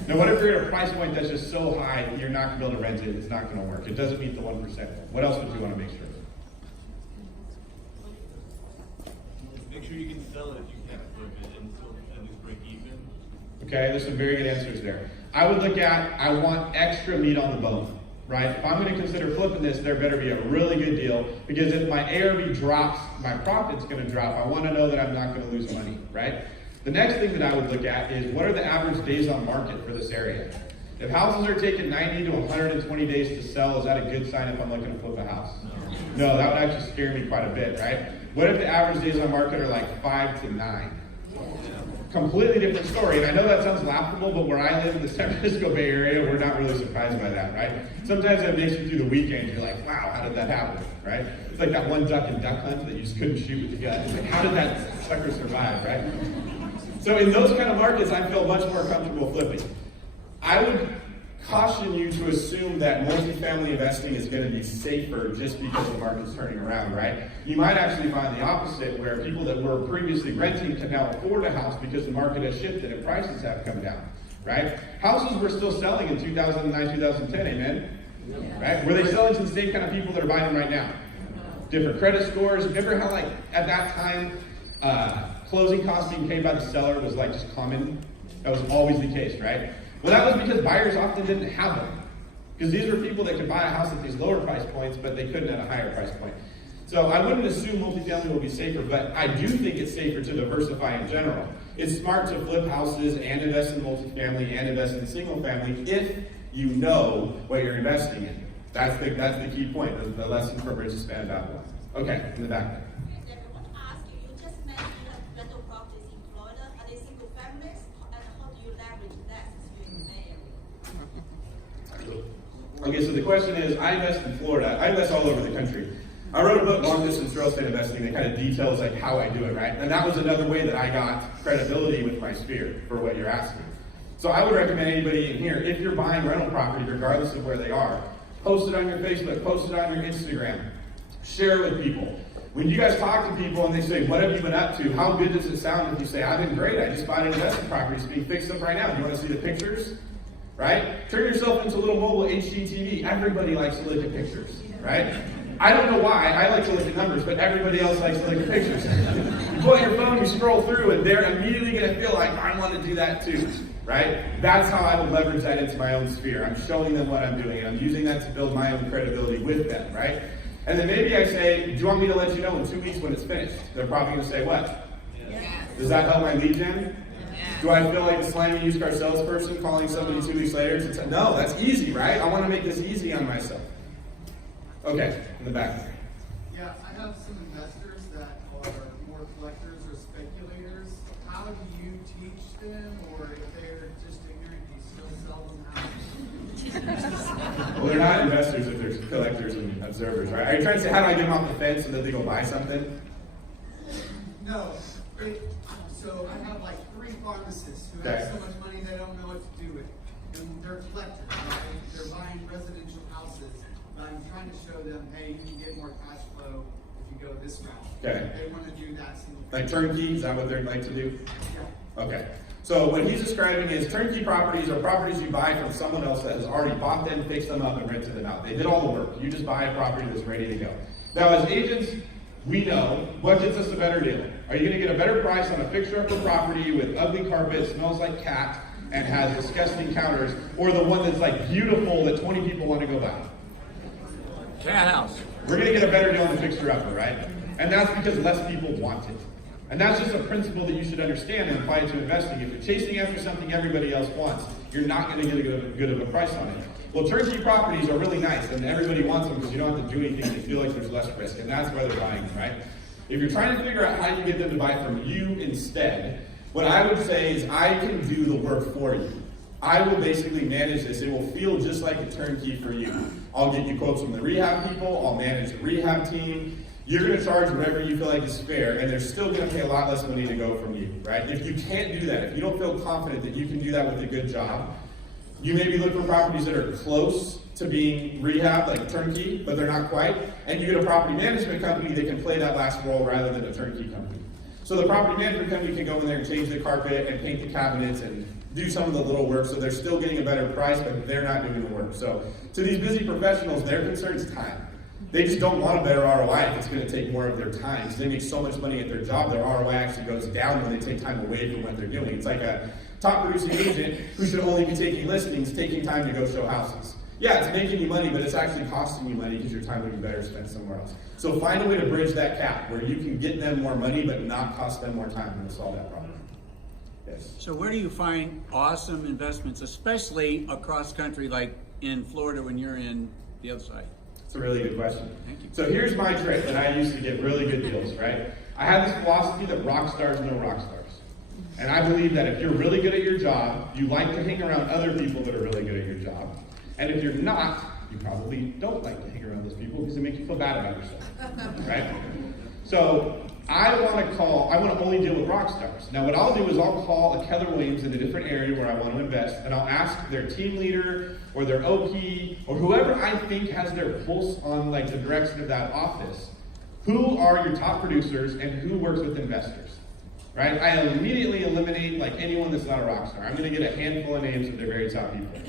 Now, what if you're at a price point that's just so high that you're not going to be able to rent it? It's not going to work. It doesn't meet the 1%. What else would you want to make sure? Make sure you can sell it if you can't flip it and still at least break even. Okay, there's some very good answers there. I would look at, I want extra meat on the bone, right? If I'm going to consider flipping this, there better be a really good deal, because if my ARV drops, my profit's going to drop. I want to know that I'm not going to lose money, right? The next thing that I would look at is, what are the average days on market for this area? If houses are taking 90 to 120 days to sell, is that a good sign if I'm looking to flip a house? No, that would actually scare me quite a bit, right? What if the average days on market are like 5 to 9? Completely different story. And I know that sounds laughable, but where I live in the San Francisco Bay Area, we're not really surprised by that, right? Sometimes it makes you through the weekend, you're like, wow, how did that happen, right? It's like that one duck and duck hunt that you just couldn't shoot with the gun. It's like, how did that sucker survive, right? So in those kind of markets, I feel much more comfortable flipping. I would caution you to assume that multifamily investing is going to be safer just because the market's turning around, right? You might actually find the opposite, where people that were previously renting can now afford a house because the market has shifted and prices have come down, right? Houses were still selling in 2009, 2010, amen? Right? Were they selling to the same kind of people that are buying them right now? Different credit scores. Remember how, like, at that time, closing costs being paid by the seller was like just common? That was always the case, right? Well, that was because buyers often didn't have them. Because these were people that could buy a house at these lower price points, but they couldn't at a higher price point. So I wouldn't assume multifamily will be safer, but I do think it's safer to diversify in general. It's smart to flip houses and invest in multifamily and invest in single family if you know what you're investing in. That's the key point, the lesson for Bridge Span Babylon. Okay, in the back there. I want to ask you, you just mentioned you have rental properties in Florida. Are they single families? And how do you leverage that since you're in the Bay Area? Okay, so the question is, I invest in Florida. I invest all over the country. I wrote a book, Long Distance Real Estate Investing, that kind of details like how I do it, right? And that was another way that I got credibility with my sphere for what you're asking. So I would recommend anybody in here, if you're buying rental property, regardless of where they are, post it on your Facebook, post it on your Instagram, share it with people. When you guys talk to people and they say, what have you been up to? How good does it sound if you say, I've been great, I just bought an investment property, it's being fixed up right now. Do you want to see the pictures? Right? Turn yourself into a little mobile HDTV. Everybody likes to look at pictures, right? I don't know why. I like to look at numbers, but everybody else likes to look at pictures. You pull out your phone, you scroll through, and they're immediately going to feel like, I want to do that too, right? That's how I would leverage that into my own sphere. I'm showing them what I'm doing, and I'm using that to build my own credibility with them, right? And then maybe I say, do you want me to let you know in 2 weeks when it's finished? They're probably going to say, what? Yes. Does that help my lead gen? Do I feel like a slimy used car salesperson calling somebody 2 weeks later to say, no, that's easy, right? I want to make this easy on myself. Okay, in the back. Yeah, I have some investors that are more collectors or speculators. How do you teach them, or if they're just ignorant, do you still sell them houses? Well, they're not investors if they're collectors and observers, right? Are you trying to say, how do I get them off the fence so that they go buy something? No. So I have like 3 pharmacists who have so much money they don't know what to do with it. And they're collectors, right? They're buying residential houses. But I'm trying to show them, hey, you can get more cash flow if you go this route. Okay. They want to do that single Like turnkey, is that what they'd like to do? Yeah. Okay. So what he's describing is turnkey properties are properties you buy from someone else that has already bought them, fixed them up, and rented them out. They did all the work. You just buy a property that's ready to go. Now, as agents, we know what gets us a better deal. Are you going to get a better price on a fixer-upper property with ugly carpet, smells like cat, and has disgusting counters, or the one that's like beautiful that 20 people want to go buy? Cat house. We're going to get a better deal on the fixer-upper, right? And that's because less people want it. And that's just a principle that you should understand and apply it to investing. If you're chasing after something everybody else wants, you're not going to get a good of a price on it. Well, turnkey properties are really nice, and everybody wants them because you don't have to do anything. They feel like there's less risk, and that's why they're buying them, right? If you're trying to figure out how you get them to buy from you instead, what I would say is I can do the work for you. I will basically manage this. It will feel just like a turnkey for you. I'll get you quotes from the rehab people. I'll manage the rehab team. You're going to charge whatever you feel like is fair, and they're still going to pay a lot less money to go from you, right? If you can't do that, if you don't feel confident that you can do that with a good job, you maybe look for properties that are close to being rehab, like turnkey, but they're not quite, and you get a property management company that can play that last role rather than a turnkey company. So the property management company can go in there and change the carpet and paint the cabinets and do some of the little work, so they're still getting a better price, but they're not doing the work. So to these busy professionals, their concern is time. They just don't want a better ROI if it's going to take more of their time. So they make so much money at their job, their ROI actually goes down when they take time away from what they're doing. It's like a top producing agent who should only be taking listings, taking time to go show houses. Yeah, it's making you money, but it's actually costing you money because your time would be better spent somewhere else. So find a way to bridge that gap where you can get them more money, but not cost them more time to solve that problem. Yes. So where do you find awesome investments, especially across country, like in Florida when you're in the other side? It's a really good question. Thank you. So here's my trick that I used to get really good deals, right? I have this philosophy that rock stars know rock stars. And I believe that if you're really good at your job, you like to hang around other people that are really good at your job. And if you're not, you probably don't like to hang around those people because it makes you feel bad about yourself, right? So I want to only deal with rock stars. Now what I'll do is I'll call a Keller Williams in a different area where I want to invest, and I'll ask their team leader or their OP or whoever I think has their pulse on like the direction of that office, who are your top producers and who works with investors, right? I immediately eliminate like anyone that's not a rock star. I'm going to get a handful of names of their very top people.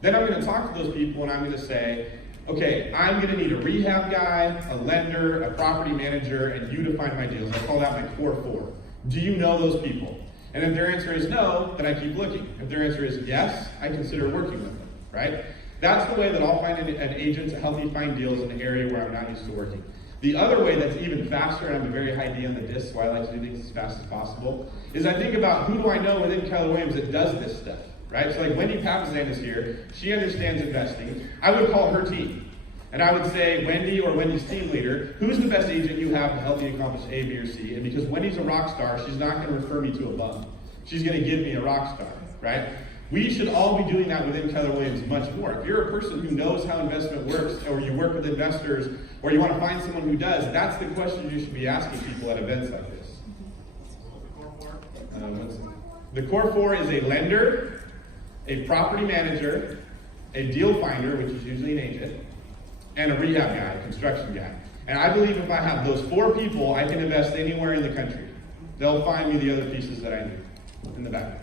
Then I'm going to talk to those people and I'm going to say, okay, I'm going to need a rehab guy, a lender, a property manager, and you to find my deals. I call that my core four. Do you know those people? And if their answer is no, then I keep looking. If their answer is yes, I consider working with them, right? That's the way that I'll find an agent to help me find deals in an area where I'm not used to working. The other way that's even faster, and I'm a very high D on the disc, so I like to do things as fast as possible, is I think about who do I know within Keller Williams that does this stuff, right? So like Wendy Papazan is here, she understands investing. I would call her team. And I would say, Wendy or Wendy's team leader, who's the best agent you have to help me accomplish A, B, or C? And because Wendy's a rock star, she's not going to refer me to a bum. She's going to give me a rock star, right? We should all be doing that within Keller Williams much more. If you're a person who knows how investment works, or you work with investors, or you want to find someone who does, that's the question you should be asking people at events like this. The core four is a lender, a property manager, a deal finder, which is usually an agent, and a rehab guy, a construction guy. And I believe if I have those four people, I can invest anywhere in the country. They'll find me the other pieces that I need in the back.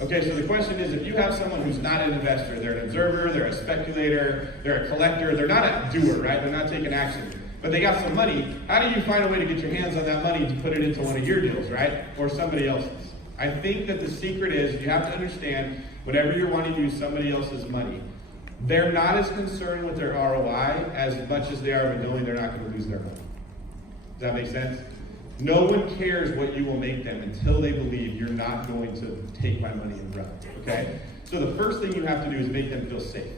Okay, so the question is, if you have someone who's not an investor, they're an observer, they're a speculator, they're a collector, they're not a doer, right? They're not taking action, but they got some money. How do you find a way to get your hands on that money to put it into one of your deals, right? Or somebody else's? I think that the secret is you have to understand whenever you're wanting to use somebody else's money, they're not as concerned with their ROI as much as they are with knowing they're not going to lose their money. Does that make sense? No one cares what you will make them until they believe you're not going to take my money and run, okay? So the first thing you have to do is make them feel safe,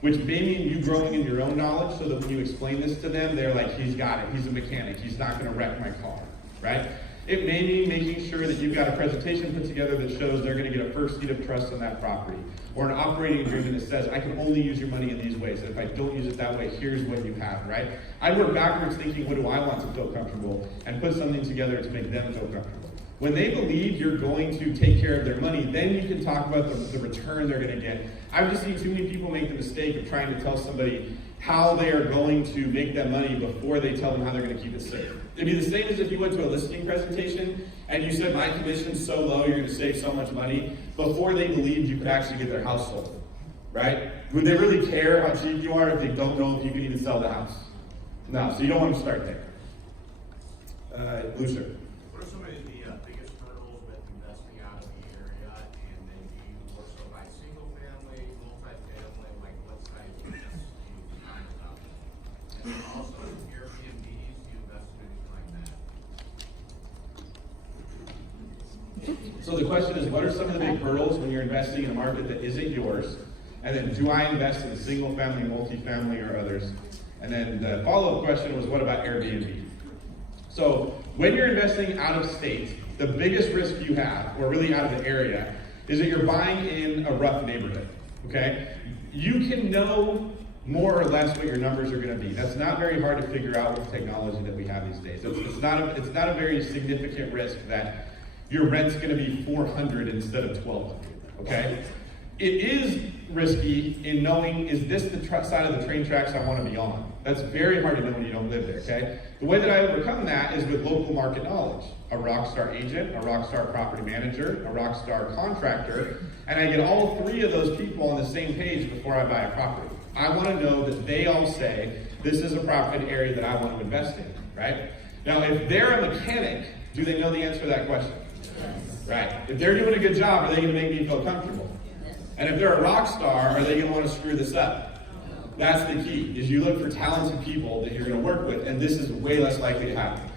which may mean you growing in your own knowledge so that when you explain this to them, they're like, he's got it, he's a mechanic, he's not gonna wreck my car, right? It may mean making sure that you've got a presentation put together that shows they're gonna get a first deed of trust on that property, or an operating agreement that says, I can only use your money in these ways, and if I don't use it that way, here's what you have, right? I work backwards thinking, what do I want to feel comfortable, and put something together to make them feel comfortable. When they believe you're going to take care of their money, then you can talk about the return they're going to get. I've just seen too many people make the mistake of trying to tell somebody how they are going to make that money before they tell them how they're going to keep it safe. It'd be the same as if you went to a listing presentation and you said, my commission's so low, you're going to save so much money, before they believed you could actually get their house sold, right? Would they really care how cheap you are if they don't know if you can even sell the house? No, so you don't want to start there. Blue shirt. What are some of the biggest hurdles with investing out of the area? And then do you more so buy single family, multifamily, like what size units do you find about? And then also Airbnbs, do you invest in anything like that? So the question is, what are some of the big hurdles when you're investing in a market that isn't yours? And then, do I invest in single family, multifamily, or others? And then the follow-up question was, what about Airbnb? So when you're investing out of state, the biggest risk you have, or really out of the area, is that you're buying in a rough neighborhood, okay? You can know more or less what your numbers are gonna be. That's not very hard to figure out with the technology that we have these days. It's not a very significant risk that your rent's gonna be $400 instead of $1,200, okay? It is risky in knowing, is this the side of the train tracks I want to be on? That's very hard to know when you don't live there, okay? The way that I overcome that is with local market knowledge. A rockstar agent, a rockstar property manager, a rockstar contractor, and I get all three of those people on the same page before I buy a property. I want to know that they all say, this is a property area that I want to invest in, right? Now, if they're a mechanic, do they know the answer to that question? Right. If they're doing a good job, are they going to make me feel comfortable? And if they're a rock star, are they going to want to screw this up? That's the key, is you look for talented people that you're going to work with, and this is way less likely to happen.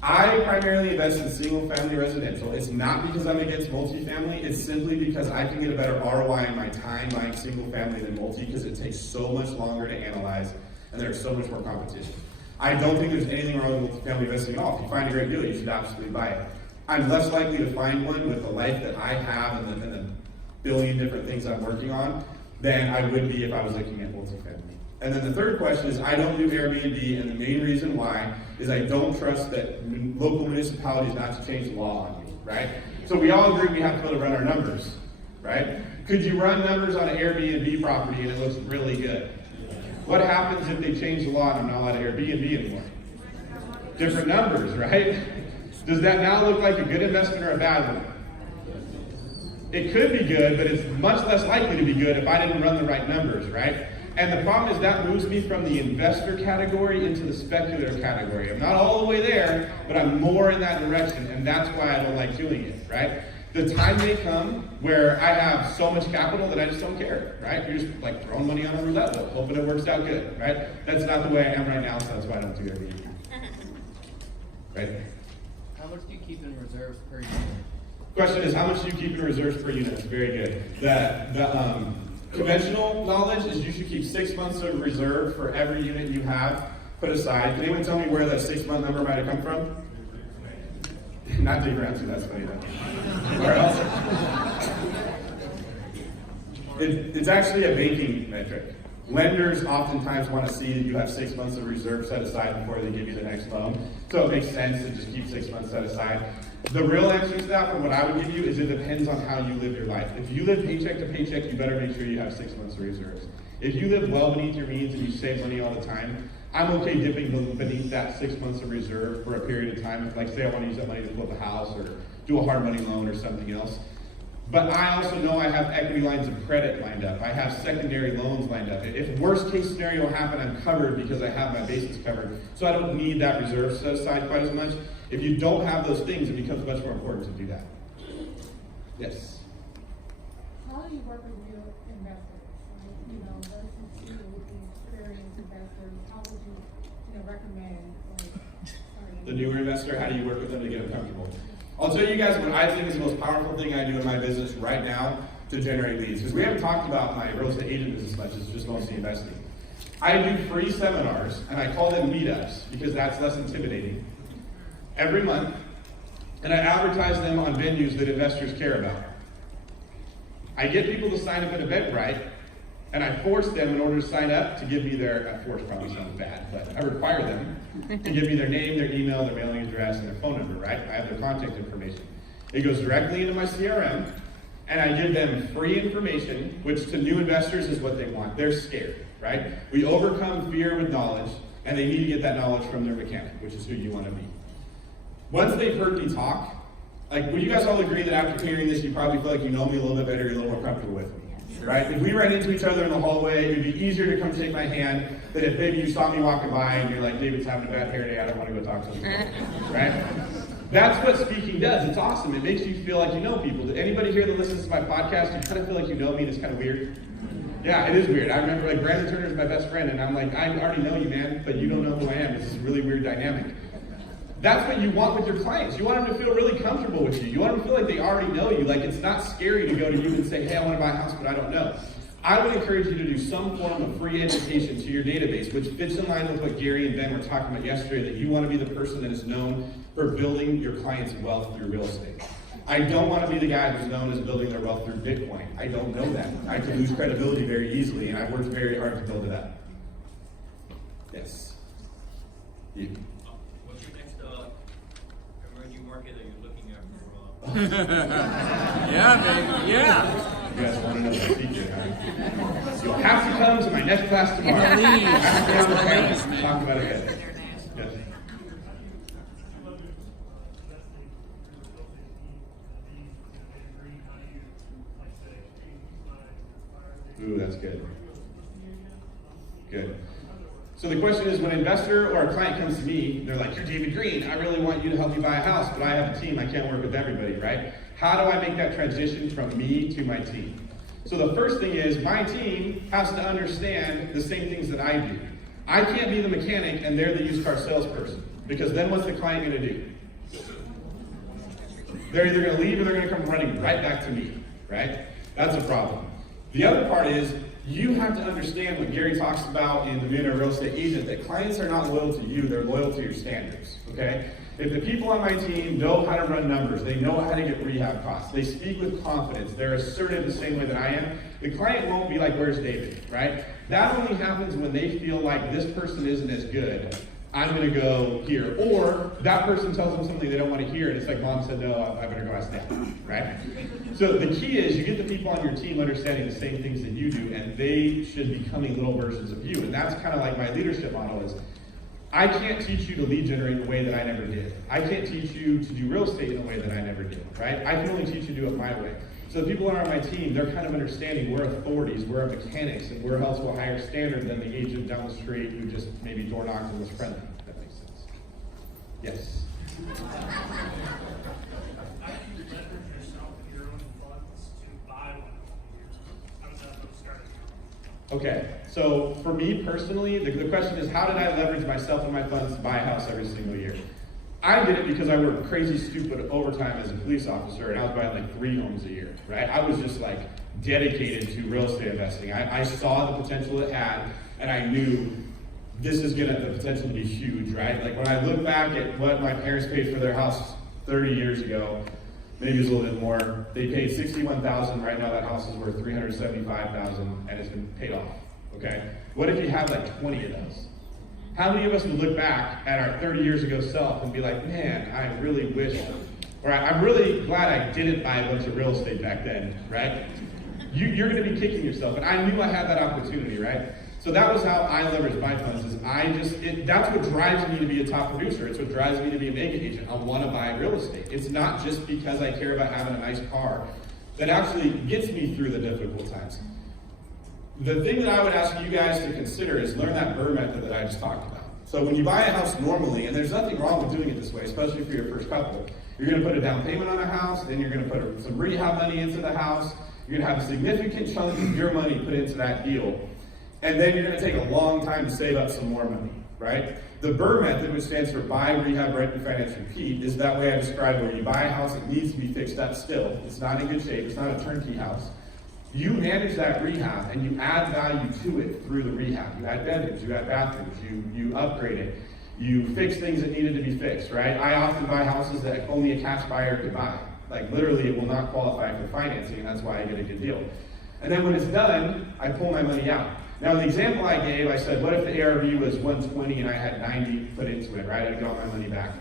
I primarily invest in single-family residential. It's not because I'm against multifamily, it's simply because I can get a better ROI in my time buying single-family than multi, because it takes so much longer to analyze, and there's so much more competition. I don't think there's anything wrong with multifamily investing at all. If you find a great deal, you should absolutely buy it. I'm less likely to find one with the life that I have and the billion different things I'm working on than I would be if I was looking at multifamily. And then the third question is, I don't do Airbnb, and the main reason why is I don't trust that local municipalities not to change the law on me, right? So we all agree we have to be able to run our numbers, right? Could you run numbers on an Airbnb property and it looks really good? What happens if they change the law and I'm not allowed to Airbnb anymore? Different numbers, right? Does that now look like a good investment or a bad one? It could be good, but it's much less likely to be good if I didn't run the right numbers, right? And the problem is that moves me from the investor category into the speculator category. I'm not all the way there, but I'm more in that direction, and that's why I don't like doing it, right? The time may come where I have so much capital that I just don't care, right? You're just like throwing money on a roulette wheel, hoping it works out good, right? That's not the way I am right now, so that's why I don't do Airbnb. Right? How much do you keep in reserves per unit? Question is, how much do you keep in reserves per unit? It's very good. The conventional knowledge is you should keep 6 months of reserve for every unit you have put aside. Can anyone tell me where that 6-month number might have come from? Not Dave Ramsey, that's funny though. Where else? It's actually a banking metric. Lenders oftentimes want to see that you have 6 months of reserve set aside before they give you the next loan. So it makes sense to just keep 6 months set aside. The real answer to that, from what I would give you, is it depends on how you live your life. If you live paycheck to paycheck, you better make sure you have 6 months of reserves. If you live well beneath your means and you save money all the time, I'm okay dipping beneath that 6 months of reserve for a period of time. If, like, say I want to use that money to flip a house or do a hard money loan or something else. But I also know I have equity lines of credit lined up. I have secondary loans lined up. If worst case scenario happen, I'm covered because I have my bases covered. So I don't need that reserve set aside quite as much. If you don't have those things, it becomes much more important to do that. Yes? How do you work with real investors? Like, you know, versus you with the experienced investors, how would you recommend, like, The newer investor, how do you work with them to get them comfortable? I'll tell you guys what I think is the most powerful thing I do in my business right now to generate leads. Because we haven't talked about my real estate agent business much, it's just mostly investing. I do free seminars, and I call them meetups because that's less intimidating, every month, and I advertise them on venues that investors care about. I get people to sign up at Eventbrite, And I force them, in order to sign up, to give me I force probably sounds bad, but I require them to give me their name, their email, their mailing address, and their phone number, right? I have their contact information. It goes directly into my CRM, and I give them free information, which to new investors is what they want. They're scared, right? We overcome fear with knowledge, and they need to get that knowledge from their mechanic, which is who you want to be. Once they've heard me talk, like, will you guys all agree that after hearing this, you probably feel like you know me a little bit better, you're a little more comfortable with me? Right? If we ran into each other in the hallway, it'd be easier to come take my hand than if maybe you saw me walking by and you're like, David's having a bad hair day, I don't want to go talk to him. Right? That's what speaking does. It's awesome. It makes you feel like you know people. Anybody here that listens to my podcast, you kind of feel like you know me, and it's kind of weird? Yeah, it is weird. I remember, like, Brandon Turner's my best friend, and I'm like, I already know you, man, but you don't know who I am. This is a really weird dynamic. That's what you want with your clients. You want them to feel really comfortable with you. You want them to feel like they already know you. Like, it's not scary to go to you and say, hey, I want to buy a house, but I don't know. I would encourage you to do some form of free education to your database, which fits in line with what Gary and Ben were talking about yesterday, that you want to be the person that is known for building your clients' wealth through real estate. I don't want to be the guy who's known as building their wealth through Bitcoin. I don't know that. I can lose credibility very easily, and I've worked very hard to build it up. Yes. You. What's your next emerging market that you're looking at for? Yeah, baby. Yeah. You guys want to know my secret, huh? You'll have to come to my next class tomorrow. Please. Talk about it then. Yes. Ooh, that's good. Good. So the question is, when an investor or a client comes to me, they're like, you're David Green, I really want you to help me buy a house, but I have a team, I can't work with everybody, right? How do I make that transition from me to my team? So the first thing is, my team has to understand the same things that I do. I can't be the mechanic and they're the used car salesperson, because then what's the client gonna do? They're either gonna leave or they're gonna come running right back to me, right? That's a problem. The other part is, you have to understand what Gary talks about in The Millionaire Real Estate Agent, that clients are not loyal to you, they're loyal to your standards, okay? If the people on my team know how to run numbers, they know how to get rehab costs, they speak with confidence, they're assertive the same way that I am, the client won't be like, where's David, right? That only happens when they feel like this person isn't as good, I'm gonna go here. Or that person tells them something they don't want to hear, and it's like, Mom said no, I better go ask Dad, right? So the key is, you get the people on your team understanding the same things that you do, and they should be becoming little versions of you. And that's kind of like my leadership model is, I can't teach you to lead generate in a way that I never did. I can't teach you to do real estate in a way that I never did, right? I can only teach you to do it my way. So the people that are on my team, they're kind of understanding we're authorities, we're mechanics, and we're held to a higher standard than the agent down the street who just maybe door knocked and was friendly. If that makes sense. Yes? How do you leverage yourself and your own funds to buy one? How does that start? Okay, so for me personally, the question is, how did I leverage myself and my funds to buy a house every single year? I did it because I worked crazy stupid overtime as a police officer, and I was buying like 3 homes a year, right? I was just like dedicated to real estate investing. I saw the potential it had, and I knew this is gonna have the potential to be huge, right? Like when I look back at what my parents paid for their house 30 years ago, maybe it was a little bit more. They paid $61,000. Right now that house is worth $375,000, and it's been paid off. Okay. What if you had like 20 of those? How many of us would look back at our 30 years ago self and be like, man, I really wish, or I'm really glad I didn't buy a bunch of real estate back then, right? You're going to be kicking yourself, and I knew I had that opportunity, right? So that was how I leveraged my funds. That's what drives me to be a top producer. It's what drives me to be a mega agent. I want to buy real estate. It's not just because I care about having a nice car that actually gets me through the difficult times. The thing that I would ask you guys to consider is learn that BRRRR method that I just talked about. So when you buy a house normally, and there's nothing wrong with doing it this way, especially for your first couple, you're going to put a down payment on a house, then you're going to put some rehab money into the house, you're going to have a significant chunk of your money put into that deal, and then you're going to take a long time to save up some more money, right? The BRRRR method, which stands for buy, rehab, rent, refinance, repeat, is that way I described where you buy a house that needs to be fixed up still. It's not in good shape. It's not a turnkey house. You manage that rehab and you add value to it through the rehab. You add bedrooms, you add bathrooms, you upgrade it, you fix things that needed to be fixed, right? I often buy houses that only a cash buyer could buy. Like literally it will not qualify for financing, and that's why I get a good deal. And then when it's done, I pull my money out. Now, the example I gave, I said, what if the ARV was 120 and I had 90 put into it, right? I got my money back.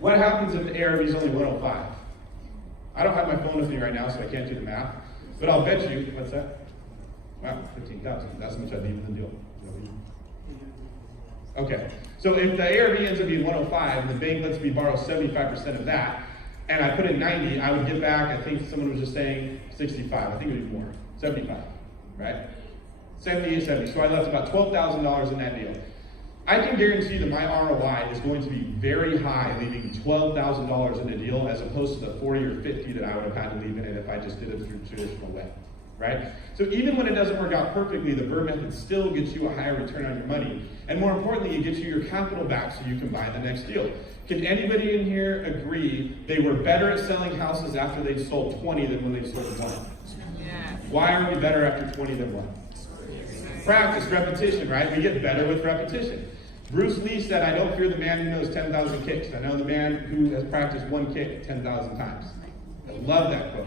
What happens if the ARV is only 105? I don't have my phone with me right now, so I can't do the math. But I'll bet you, what's that? Wow, 15,000. That's how much I'd leave in the deal. Okay, so if the ARV ends up being 105, and the bank lets me borrow 75% of that, and I put in 90, I would get back, I think someone was just saying 65. I think it would be more. 75, right? 70, 70. So I left about $12,000 in that deal. I can guarantee that my ROI is going to be very high, leaving $12,000 in a deal as opposed to the 40 or 50 that I would have had to leave in it if I just did it through traditional way, right? So even when it doesn't work out perfectly, the Burr method still gets you a higher return on your money. And more importantly, it gets you your capital back so you can buy the next deal. Can anybody in here agree they were better at selling houses after they'd sold 20 than when they sold one? Yeah. Why are we better after 20 than one? Practice, repetition, right? We get better with repetition. Bruce Lee said, I don't fear the man who knows 10,000 kicks. I know the man who has practiced one kick 10,000 times. I love that quote.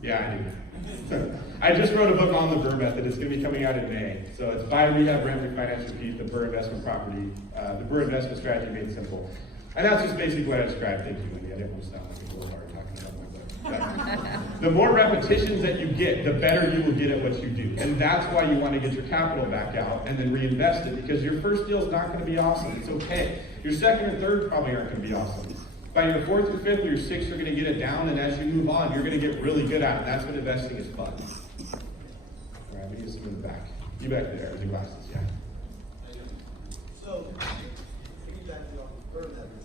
Yeah, I do. I just wrote a book on the Burr method. It's going to be coming out in May. So it's Buy, Rehab, Rent, Refinance, Repeat, the Burr investment property, the Burr investment strategy made simple. And that's just basically what I described. Thank you, Wendy. I didn't want to sound like a little hard talking about my book. The more repetitions that you get, the better you will get at what you do. And that's why you want to get your capital back out and then reinvest it, because your first deal is not going to be awesome. It's okay. Your second or third probably aren't going to be awesome. By your fourth or fifth or your sixth, you're going to get it down, and as you move on, you're going to get really good at it. That's when investing is fun. All right, we need some in the back. You back there with your glasses, yeah. So, piggybacking off the Burr method,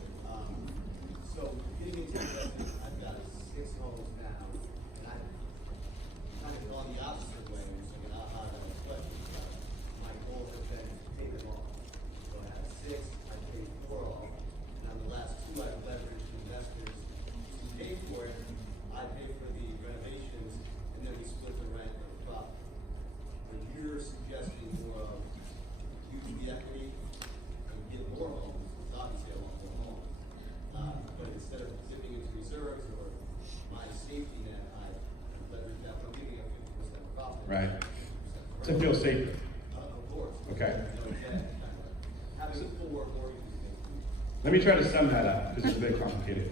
so getting into investing, I've got 6 homes now, and I've kind of gone the opposite way, and thinking, how do I play? My goal has been to pay them off. So I have 6, I paid 4 off, and on the last 2, I've leveraged investors to pay for it. I pay for the renovations, and then we split the rent and the profit. But you're suggesting more of use the equity and get more homes, it's obviously I want more homes. But instead of zipping into reserves or my safety net, I leverage that from giving a 50% profit. Right. To feel safer. Of course. Okay. Having a full work mortgage. Let me try to sum that up, because it's a bit complicated.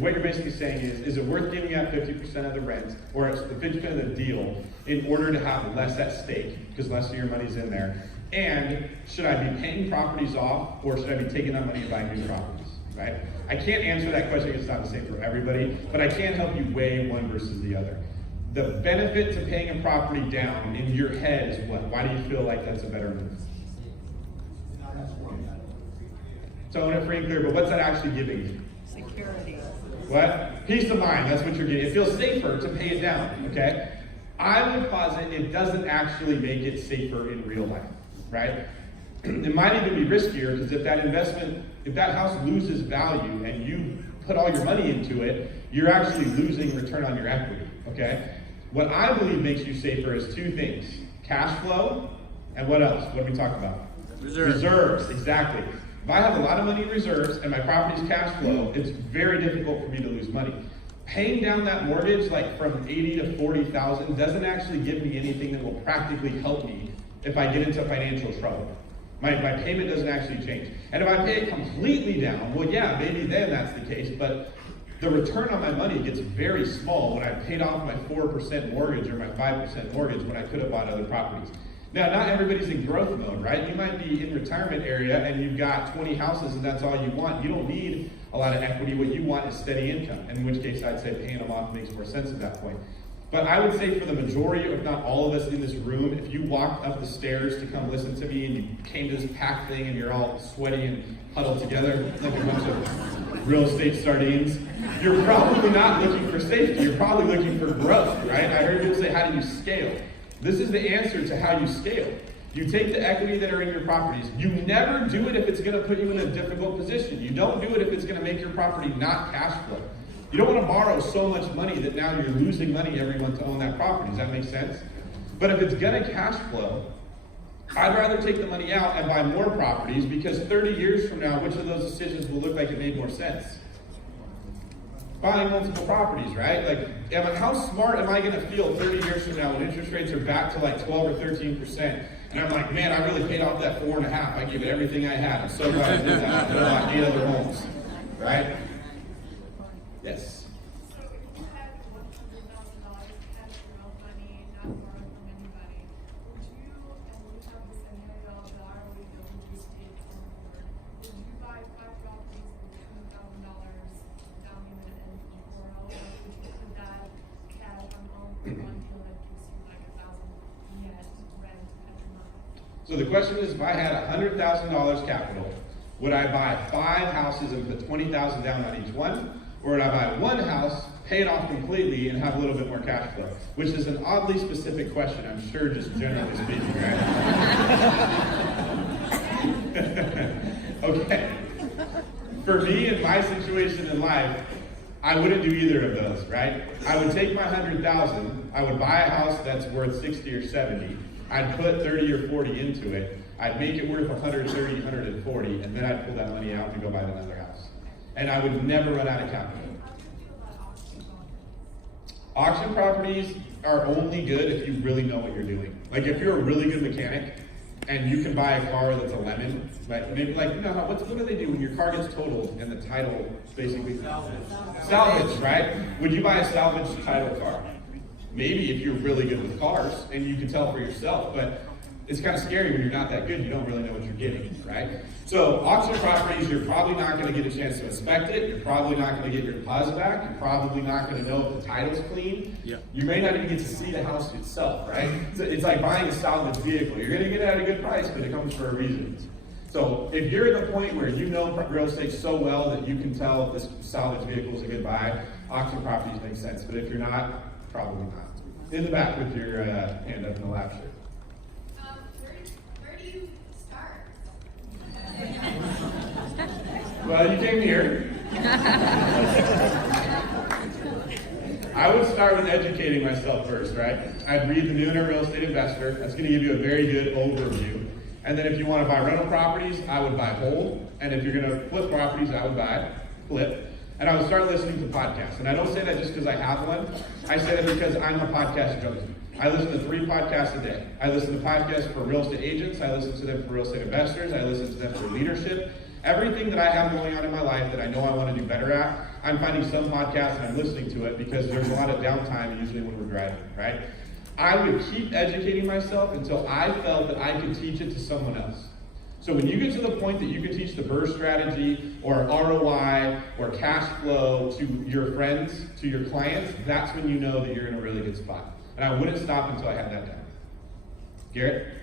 What you're basically saying is it worth giving up 50% of the rent, or 50% of the deal, in order to have less at stake, because less of your money's in there? And should I be paying properties off, or should I be taking that money and buying new properties, right? I can't answer that question because it's not the same for everybody, but I can help you weigh one versus the other. The benefit to paying a property down in your head is what? Why do you feel like that's a better move? So I want to frame clear, but what's that actually giving you? Security. What? Peace of mind, that's what you're getting. It feels safer to pay it down, okay? I would posit it doesn't actually make it safer in real life, right? It might even be riskier, because if that investment, if that house loses value and you put all your money into it, you're actually losing return on your equity, okay? What I believe makes you safer is 2 things: cash flow, and what else? What do we talk about? Reserves, exactly. If I have a lot of money in reserves and my property's cash flow, it's very difficult for me to lose money. Paying down that mortgage, like from 80 to 40,000, doesn't actually give me anything that will practically help me if I get into financial trouble. My payment doesn't actually change. And if I pay it completely down, well, yeah, maybe then that's the case, but the return on my money gets very small when I paid off my 4% mortgage or my 5% mortgage when I could have bought other properties. Now, not everybody's in growth mode, right? You might be in retirement area and you've got 20 houses and that's all you want. You don't need a lot of equity. What you want is steady income, in which case I'd say paying them off makes more sense at that point. But I would say for the majority, if not all of us in this room, if you walked up the stairs to come listen to me and you came to this packed thing and you're all sweaty and huddled together like a bunch of real estate sardines, you're probably not looking for safety. You're probably looking for growth, right? I heard people say, how do you scale? This is the answer to how you scale. You take the equity that are in your properties. You never do it if it's going to put you in a difficult position. You don't do it if it's going to make your property not cash flow. You don't want to borrow so much money that now you're losing money every month to own that property. Does that make sense? But if it's going to cash flow, I'd rather take the money out and buy more properties, because 30 years from now, which of those decisions will look like it made more sense? buying multiple properties, right? Like, how smart am I gonna feel 30 years from now when interest rates are back to like 12 or 13%? And I'm like, man, I really paid off that 4.5. I gave it everything I had. I'm so glad I did that. I bought 8 other homes, right? Yes. So if you had $100,000 cash flow money, not borrowed from anybody, would you, and we have the scenario of the ROE that we just did on board, would you buy 5 properties with $200,000 down payment and borrow, or would you put that cash on one deal that gives you like $1,000 net rent every month? So the question is, if I had $100,000 capital, would I buy 5 houses and put $20,000 down on each one? Or would I buy 1 house, pay it off completely, and have a little bit more cash flow? Which is an oddly specific question, I'm sure, just generally speaking, right? Okay. For me, in my situation in life, I wouldn't do either of those, right? I would take my $100,000, I would buy a house that's worth 60 or 70, I'd put 30 or 40 into it, I'd make it worth 130, 140, and then I'd pull that money out and go buy another house. And I would never run out of capital. Auction properties are only good if you really know what you're doing. Like if you're a really good mechanic and you can buy a car that's a lemon, like maybe like you know what do they do when your car gets totaled and the title basically salvage, right? Would you buy a salvage title car? Maybe if you're really good with cars and you can tell for yourself, but it's kind of scary when you're not that good, you don't really know what you're getting, right? So auction properties, you're probably not going to get a chance to inspect it, you're probably not going to get your deposit back, you're probably not going to know if the title's clean. Yeah. You may not even get to see the house itself, right? It's like buying a salvage vehicle. You're going to get it at a good price, but it comes for a reason. So if you're at the point where you know real estate so well that you can tell if this salvage vehicle is a good buy, auction properties make sense. But if you're not, probably not. In the back with your hand up in the lap shirt. Where do you start? Well, you came here. I would start with educating myself first, right? I'd read the New Internet Real Estate Investor. That's going to give you a very good overview. And then if you want to buy rental properties, I would buy hold. And if you're going to flip properties, I would buy flip. And I would start listening to podcasts. And I don't say that just because I have one. I say that because I'm a podcast junkie. I listen to 3 podcasts a day. I listen to podcasts for real estate agents. I listen to them for real estate investors. I listen to them for leadership. Everything that I have going on in my life that I know I want to do better at, I'm finding some podcast and I'm listening to it because there's a lot of downtime usually when we're driving, right? I would keep educating myself until I felt that I could teach it to someone else. So when you get to the point that you can teach the BRRRR strategy or ROI or cash flow to your friends, to your clients, that's when you know that you're in a really good spot. And I wouldn't stop until I had that done. Garrett?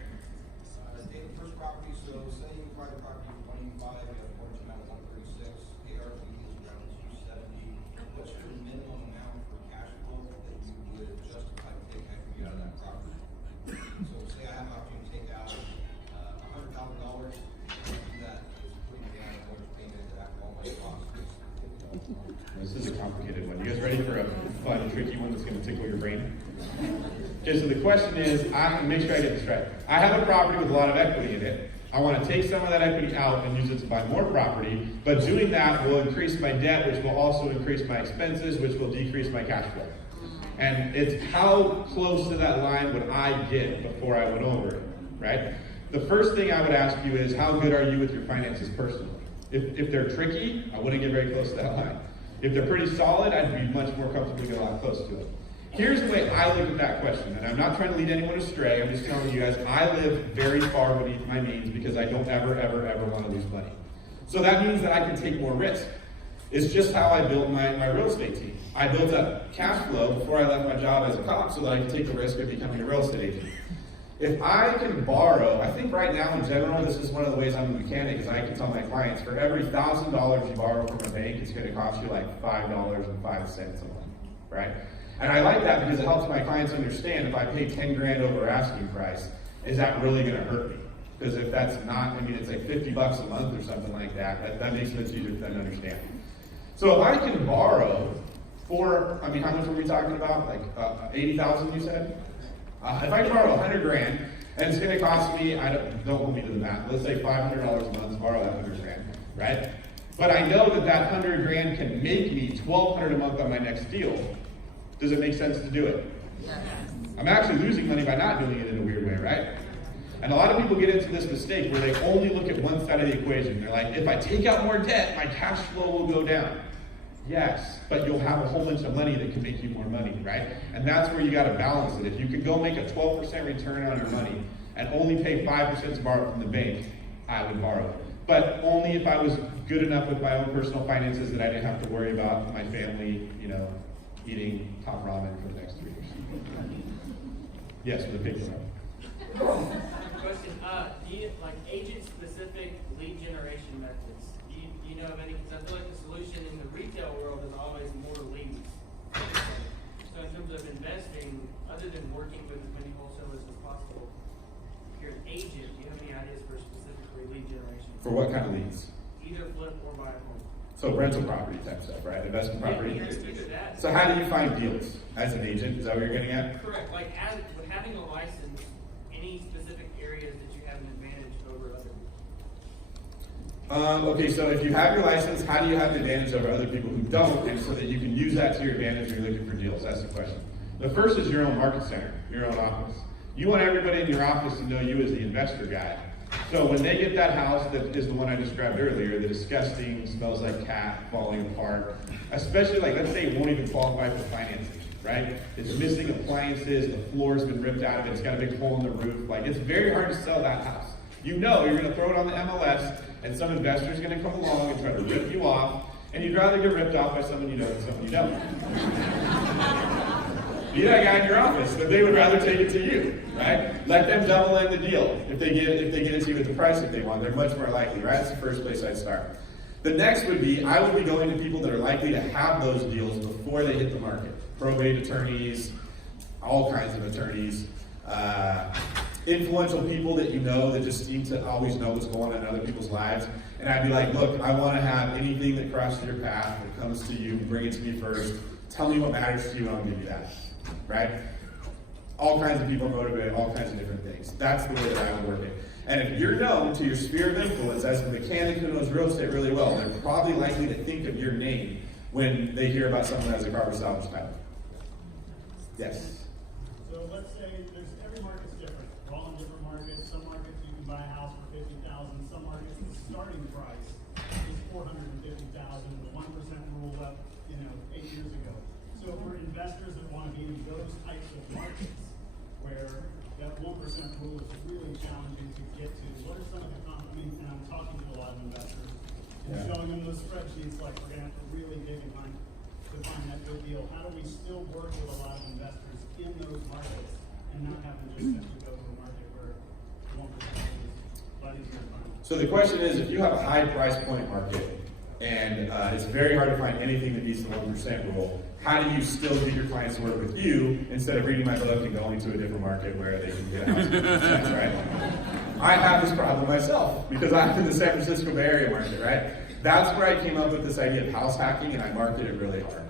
David, first property, so say you buy the property for 25, you have a mortgage amount of 136, the ARV is around 270. What's your minimum amount for cash flow that you would justify to take equity out of that property? So say I have an opportunity to take out $100,000, that is putting me down a mortgage payment that all my costs. This is a complicated one. You guys ready for a fun, tricky one that's going to tickle your brain? Okay, so the question is, make sure I get this right. I have a property with a lot of equity in it. I want to take some of that equity out and use it to buy more property, but doing that will increase my debt, which will also increase my expenses, which will decrease my cash flow. And it's how close to that line would I get before I went over it, right? The first thing I would ask you is, how good are you with your finances personally? If they're tricky, I wouldn't get very close to that line. If they're pretty solid, I'd be much more comfortable getting a lot close to it. Here's the way I look at that question, and I'm not trying to lead anyone astray. I'm just telling you guys, I live very far beneath my means because I don't ever want to lose money. So that means that I can take more risk. It's just how I built my real estate team. I built up cash flow before I left my job as a cop so that I could take the risk of becoming a real estate agent. If I can borrow, I think right now in general, this is one of the ways I'm a mechanic, is I can tell my clients, for every $1,000 you borrow from a bank, it's going to cost you like $5.05 a month, right? And I like that because it helps my clients understand if I pay 10 grand over asking price, is that really going to hurt me? Because if that's not, I mean, it's like $50 a month or something like that, that makes it much easier for them to understand. So if I can borrow for, I mean, how much were we talking about? Like 80,000 you said? If I can borrow 100 grand, and it's going to cost me, don't hold me to the math, let's say $500 a month to borrow that 100 grand, right? But I know that that $100,000 can make me $1,200 a month on my next deal. Does it make sense to do it? Yes. I'm actually losing money by not doing it in a weird way, right? And a lot of people get into this mistake where they only look at one side of the equation. They're like, if I take out more debt, my cash flow will go down. Yes, but you'll have a whole bunch of money that can make you more money, right? And that's where you got to balance it. If you can go make a 12% return on your money and only pay 5% to borrow from the bank, I would borrow it. But only if I was good enough with my own personal finances that I didn't have to worry about my family, eating top ramen for the next 3 years. Yes, with a big one. Question, do you, like agent-specific lead generation methods, do you know of any? Because I feel like the solution in the retail world is always more leads. So in terms of investing, other than working with as many wholesalers as possible, if you're an agent, do you have any ideas for specifically lead generation? For what kind of leads? Either flip or buy a home. So rental property type stuff, right? Investment property. Either that. So how do you find deals as an agent? Is that what you're getting at? Correct. Like with having a license, any specific areas that you have an advantage over other people? Okay, so if you have your license, how do you have an advantage over other people who don't, and so that you can use that to your advantage when you're looking for deals? That's the question. The first is your own market center, your own office. You want everybody in your office to know you as the investor guy. So when they get that house that is the one I described earlier, the disgusting, smells like cat, falling apart, especially like, let's say it won't even qualify for financing, right? It's missing appliances, the floor's been ripped out of it, it's got a big hole in the roof. Like, it's very hard to sell that house. You know you're gonna throw it on the MLS, and some investor's gonna come along and try to rip you off, and you'd rather get ripped off by someone you know than someone you don't. Be that guy in your office, that they would rather take it to you, right? Let them double in the deal. If they get it to you at the price that they want, they're much more likely, right? That's the first place I'd start. The next would be, I would be going to people that are likely to have those deals before they hit the market. Probate attorneys, all kinds of attorneys, influential people that you know that just seem to always know what's going on in other people's lives. And I'd be like, look, I want to have anything that crosses your path that comes to you, bring it to me first. Tell me what matters to you, and I'll give you that. Right? All kinds of people motivated, all kinds of different things. That's the way that I would work it. And if you're known to your sphere of influence as a mechanic who knows real estate really well, they're probably likely to think of your name when they hear about someone that has a Carver salvage title. Yes? So let's say every market's different. We're all in different markets. Some markets you can buy a house for $50,000. Some markets the starting price is $450,000. The 1% rule up, 8 years ago. So for investors that want to be in those types of markets where that 1% rule is really challenging to get to, what are some of the and I'm talking to a lot of investors and showing them those spreadsheets like we're going to have to really dig and to find that good deal. How do we still work with a lot of investors in those markets and not have to just simply go to a market where 1% is a lot easier to find? So the question is, if you have a high price point market and it's very hard to find anything that meets the 1% rule, how do you still get your clients to work with you instead of reading my book and going to a different market where they can get a house? That's right. I have this problem myself because I'm in the San Francisco Bay Area market, right? That's where I came up with this idea of house hacking, and I market it really hard,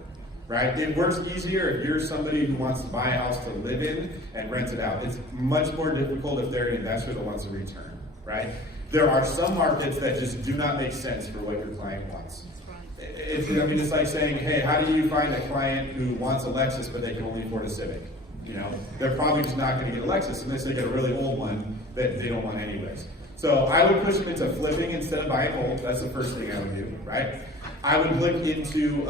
right? It works easier if you're somebody who wants to buy a house to live in and rent it out. It's much more difficult if they're an investor that wants a return, right? There are some markets that just do not make sense for what your client wants. It's like saying, hey, how do you find a client who wants a Lexus but they can only afford a Civic? They're probably just not going to get a Lexus unless they get a really old one that they don't want anyways. So I would push them into flipping instead of buying old. That's the first thing I would do, right? I would look into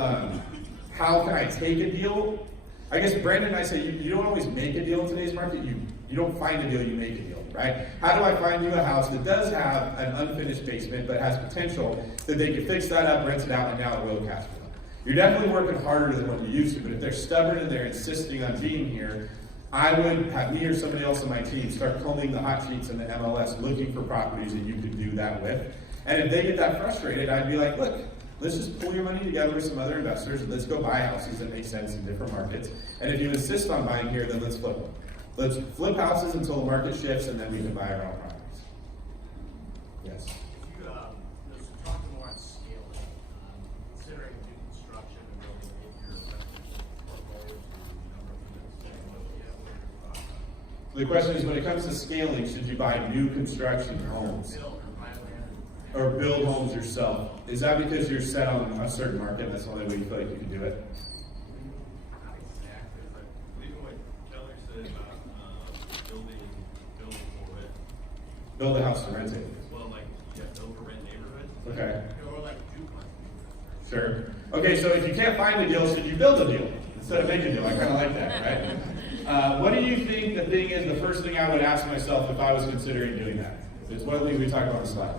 how can I take a deal. I guess Brandon and I say you don't always make a deal in today's market. You don't find a deal, you make a deal, right? How do I find you a house that does have an unfinished basement but has potential that they can fix that up, rent it out, and now it will cash flow? You're definitely working harder than what you used to, but if they're stubborn and they're insisting on being here, I would have me or somebody else on my team start combing the hot sheets in the MLS looking for properties that you could do that with. And if they get that frustrated, I'd be like, look, let's just pull your money together with some other investors and let's go buy houses that make sense in different markets. And if you insist on buying here, then let's flip them. Let's flip houses until the market shifts and then we can buy our own properties. Yes? Let's talk more on scaling. Considering new construction and building your portfolio to number of units, what do you have? The question is, when it comes to scaling, should you buy new construction homes? Build or buy land? Or build homes yourself? Is that because you're set on a certain market and that's the only way you feel like you can do it? Not exactly, but even what Keller said about building for it, Build a house to rent it. well, like, yeah, build for rent neighborhoods. Okay. Or like duplex. Sure. Okay, so if you can't find a deal, should you build a deal instead of make a deal? I kind of like that, right? What do you think the thing is, the first thing I would ask myself if I was considering doing that? It's one of the things we talked about on the slide.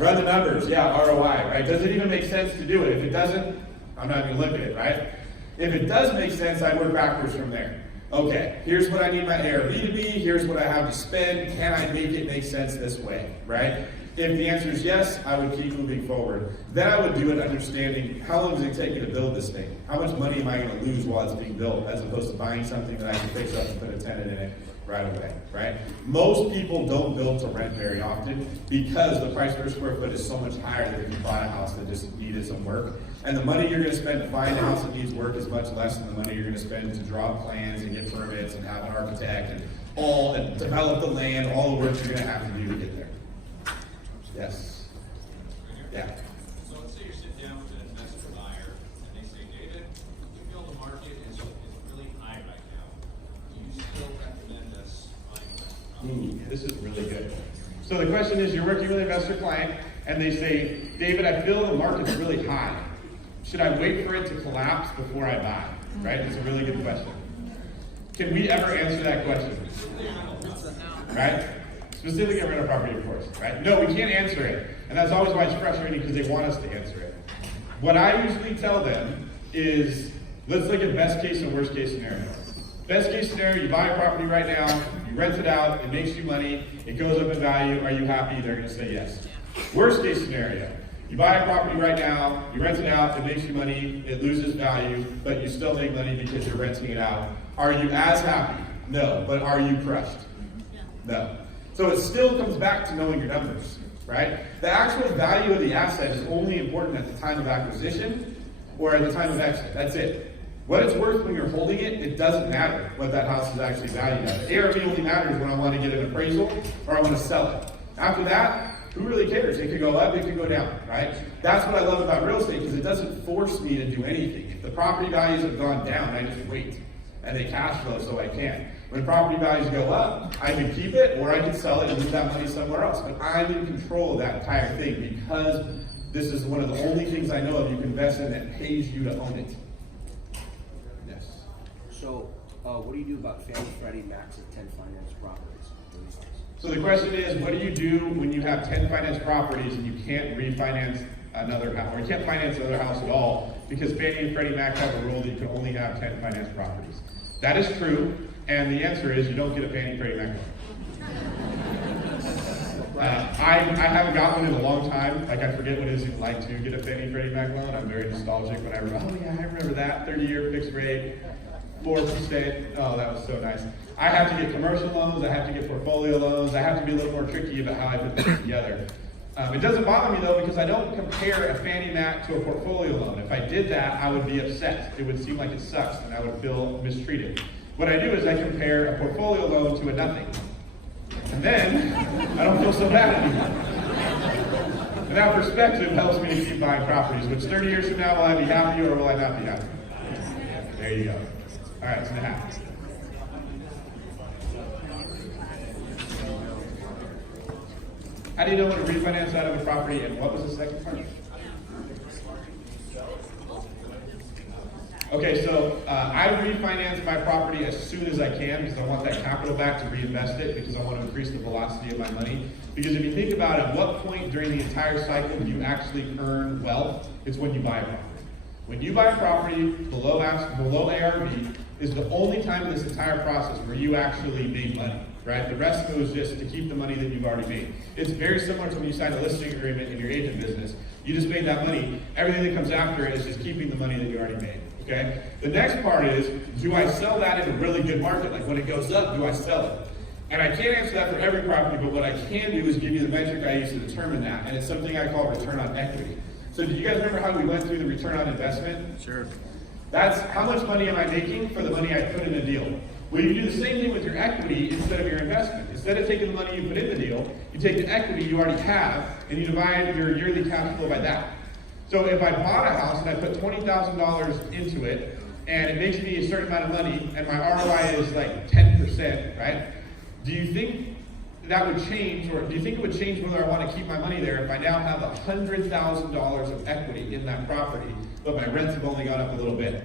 Run the numbers, yeah, ROI, right? Does it even make sense to do it? If it doesn't, I'm not going to look at it, right? If it does make sense, I work backwards from there. Okay, here's what I need my ARV to be, here's what I have to spend, can I make it make sense this way, right? If the answer is yes, I would keep moving forward. Then I would do it understanding how long does it take me to build this thing? How much money am I going to lose while it's being built, as opposed to buying something that I can fix up and put a tenant in it right away, right? Most people don't build to rent very often because the price per square foot is so much higher than if you bought a house that just needed some work. And the money you're going to spend to find a house that needs work is much less than the money you're going to spend to draw plans and get permits and have an architect and develop the land, all the work you're going to have to do to get there. Yes. Yeah. So let's say you're sitting down with an investor buyer and they say, David, we feel the market is really high right now. Do you still recommend us buying that? This is really good. So the question is, you're working with an investor client and they say, David, I feel the market's really high. Should I wait for it to collapse before I buy? Right? It's a really good question. Can we ever answer that question? Right? Specifically a rental property, of course, right? No, we can't answer it. And that's always why it's frustrating, because they want us to answer it. What I usually tell them is, let's look at best case and worst case scenario. Best case scenario, you buy a property right now, you rent it out, it makes you money, it goes up in value, are you happy? They're going to say yes. Worst case scenario, you buy a property right now, you rent it out, it makes you money, it loses value, but you still make money because you're renting it out. Are you as happy? No. But are you crushed? No. So it still comes back to knowing your numbers, right? The actual value of the asset is only important at the time of acquisition or at the time of exit. That's it. What it's worth when you're holding it, it doesn't matter what that house is actually valued at. The ARV only matters when I want to get an appraisal or I want to sell it. After that, who really cares? It could go up, it could go down, right? That's what I love about real estate, because it doesn't force me to do anything. If the property values have gone down, I just wait. And they cash flow so I can. When property values go up, I can keep it or I can sell it and move that money somewhere else. But I'm in control of that entire thing, because this is one of the only things I know of you can invest in that pays you to own it. Yes. So, what do you do about Fannie Freddie Max at 10 finance properties? So the question is, what do you do when you have 10 finance properties and you can't refinance another house, or you can't finance another house at all, because Fannie and Freddie Mac have a rule that you can only have 10 finance properties? That is true, and the answer is you don't get a Fannie Freddie Mac loan. I haven't got one in a long time. Like, I forget what it is like to get a Fannie Freddie Mac loan. I'm very nostalgic when I remember, oh yeah, I remember that, 30-year fixed rate, 4%. Oh, that was so nice. I have to get commercial loans, I have to get portfolio loans, I have to be a little more tricky about how I put things together. It doesn't bother me though, because I don't compare a Fannie Mac to a portfolio loan. If I did that, I would be upset. It would seem like it sucks and I would feel mistreated. What I do is I compare a portfolio loan to a nothing. And then, I don't feel so bad anymore. And that perspective helps me to keep buying properties, which 30 years from now, will I be happy or will I not be happy? There you go. All right, it's in a half. How do you know when to refinance out of a property, and what was the second part? Okay, so I refinance my property as soon as I can, because I want that capital back to reinvest it, because I want to increase the velocity of my money. Because if you think about it, at what point during the entire cycle do you actually earn wealth? It's when you buy a property. When you buy a property below ARV is the only time in this entire process where you actually made money, right? The rest of it was just to keep the money that you've already made. It's very similar to when you sign a listing agreement in your agent business. You just made that money. Everything that comes after it is just keeping the money that you already made, okay? The next part is, do I sell that in a really good market? Like when it goes up, do I sell it? And I can't answer that for every property, but what I can do is give you the metric I use to determine that, and it's something I call return on equity. So do you guys remember how we went through the return on investment? Sure. That's how much money am I making for the money I put in a deal. Well, you do the same thing with your equity instead of your investment. Instead of taking the money you put in the deal, you take the equity you already have and you divide your yearly cash flow by that. So if I bought a house and I put $20,000 into it and it makes me a certain amount of money and my ROI is like 10%, right? Do you think that would change, or do you think it would change whether I want to keep my money there if I now have $100,000 of equity in that property, but my rents have only gone up a little bit?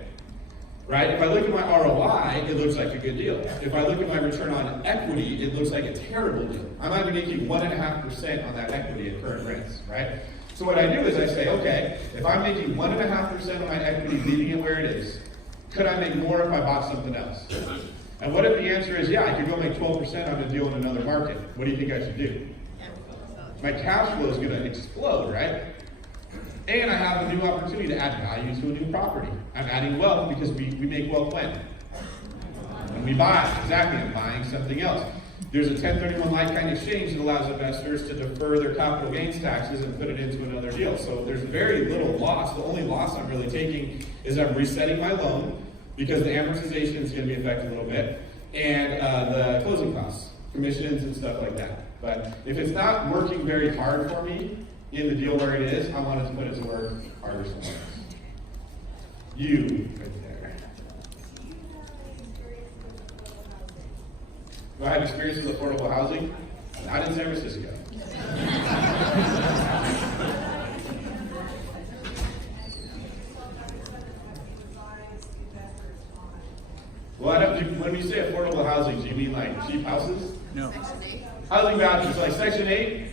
Right? If I look at my ROI, it looks like a good deal. If I look at my return on equity, it looks like a terrible deal. I might be making 1.5% on that equity at current rents, right? So what I do is I say, okay, if I'm making 1.5% of my equity, leaving it where it is, could I make more if I bought something else? And what if the answer is, yeah, I could go make 12% on a deal in another market? What do you think I should do? My cash flow is going to explode, right? And I have a new opportunity to add value to a new property. I'm adding wealth because we make wealth when? When we buy. Exactly, I'm buying something else. There's a 1031 like-kind exchange that allows investors to defer their capital gains taxes and put it into another deal. So there's very little loss. The only loss I'm really taking is I'm resetting my loan because the amortization is going to be affected a little bit, and the closing costs, commissions and stuff like that. But if it's not working very hard for me in the deal where it is, I want to put it to work harder somewhere else. You, right there. Do I have experience with affordable housing? Not in San Francisco. Well, when we say affordable housing, do you mean like cheap houses? No. Housing vouchers, like Section 8?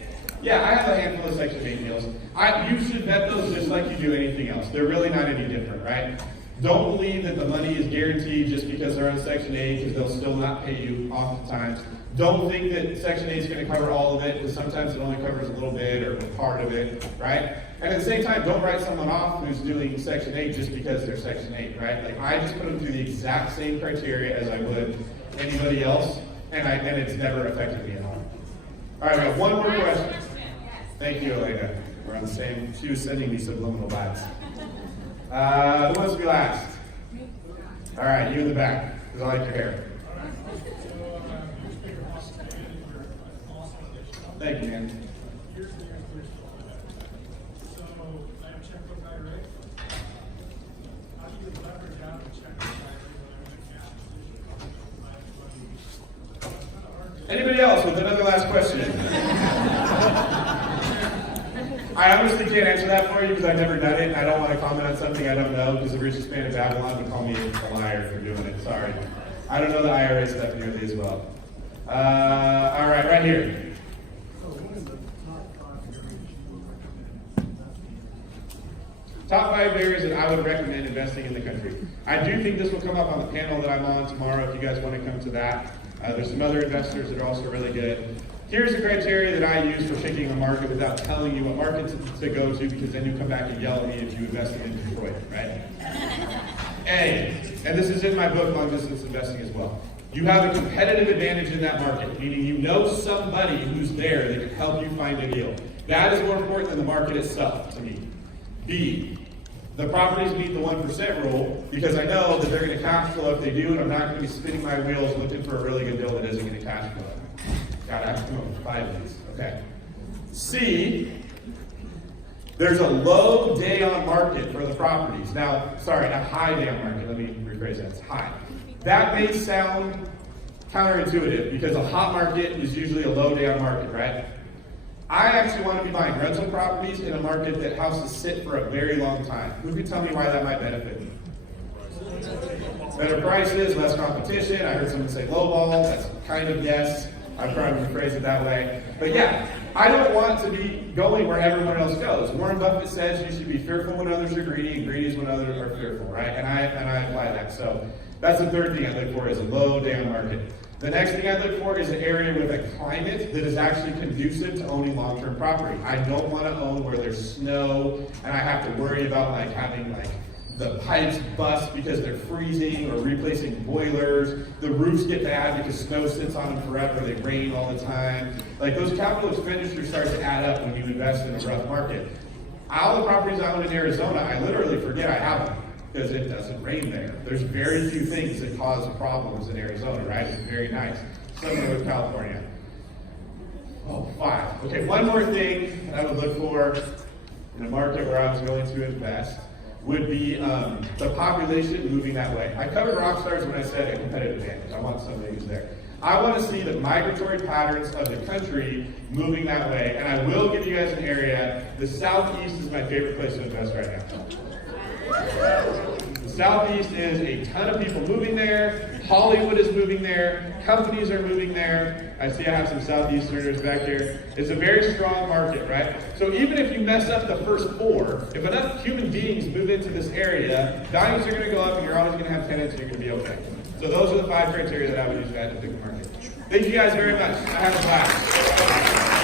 Yeah, I have a handful of Section 8 deals. You should vet those just like you do anything else. They're really not any different, right? Don't believe that the money is guaranteed just because they're on Section 8, because they'll still not pay you oftentimes. Don't think that Section 8 is going to cover all of it, because sometimes it only covers a little bit or part of it, right? And at the same time, don't write someone off who's doing Section 8 just because they're Section 8, right? Like, I just put them through the exact same criteria as I would anybody else, and it's never affected me at all. All right, we have one more question. Thank you, Elena. We're on the same. She was sending me subliminal vibes. Who wants to be last? All right, you in the back, because I like your hair. Thank you, man. So, I have checkbook IRA. How do you leverage out a checkbook IRA? Anybody else with another last question? I honestly can't answer that for you because I've never done it, and I don't want to comment on something I don't know because the richest man in Babylon would call me a liar for doing it. Sorry. I don't know the IRA stuff nearly as well. All right, right here. Top 5 areas that I would recommend investing in the country. I do think this will come up on the panel that I'm on tomorrow if you guys want to come to that. There's some other investors that are also really good. Here's the criteria that I use for picking a market without telling you what market to go to, because then you come back and yell at me if you invested in Detroit, right? A, and this is in my book, Long Distance Investing as well. You have a competitive advantage in that market, meaning you know somebody who's there that can help you find a deal. That is more important than the market itself to me. B, the properties meet the 1% rule because I know that they're going to cash flow if they do, and I'm not going to be spinning my wheels looking for a really good deal that isn't going to cash flow. God, I have to come up with 5 of these. Okay. C, there's a low day on market for the properties. Now, sorry, a high day on market. Let me rephrase that. It's high. That may sound counterintuitive because a hot market is usually a low day on market, right? I actually want to be buying rental properties in a market that houses sit for a very long time. Who can tell me why that might benefit me? Better prices, less competition. I heard someone say lowball. That's kind of yes. I probably rephrase it that way. But yeah, I don't want to be going where everyone else goes. Warren Buffett says you should be fearful when others are greedy, and greedy is when others are fearful, right? And I apply that. So that's the third thing I look for is a low day on market. The next thing I look for is an area with a climate that is actually conducive to owning long-term property. I don't want to own where there's snow and I have to worry about having the pipes bust because they're freezing or replacing boilers. The roofs get bad because snow sits on them forever. They rain all the time. Those capital expenditures start to add up when you invest in a rough market. All the properties I own in Arizona, I literally forget I have them. because it doesn't rain there. There's very few things that cause problems in Arizona, right? It's very nice. Similar with California. Oh, 5. Okay, one more thing I would look for in a market where I was going to invest would be the population moving that way. I covered rock stars when I said a competitive advantage. I want somebody who's there. I want to see the migratory patterns of the country moving that way, and I will give you guys an area. The Southeast is my favorite place to invest right now. The Southeast is a ton of people moving there. Hollywood is moving there. Companies are moving there. I see I have some Southeasterners back here. It's a very strong market, right? So even if you mess up the first 4, if enough human beings move into this area, values are going to go up and you're always going to have tenants and you're going to be okay. So those are the 5 criteria that I would use to pick a market. Thank you guys very much. I have a blast.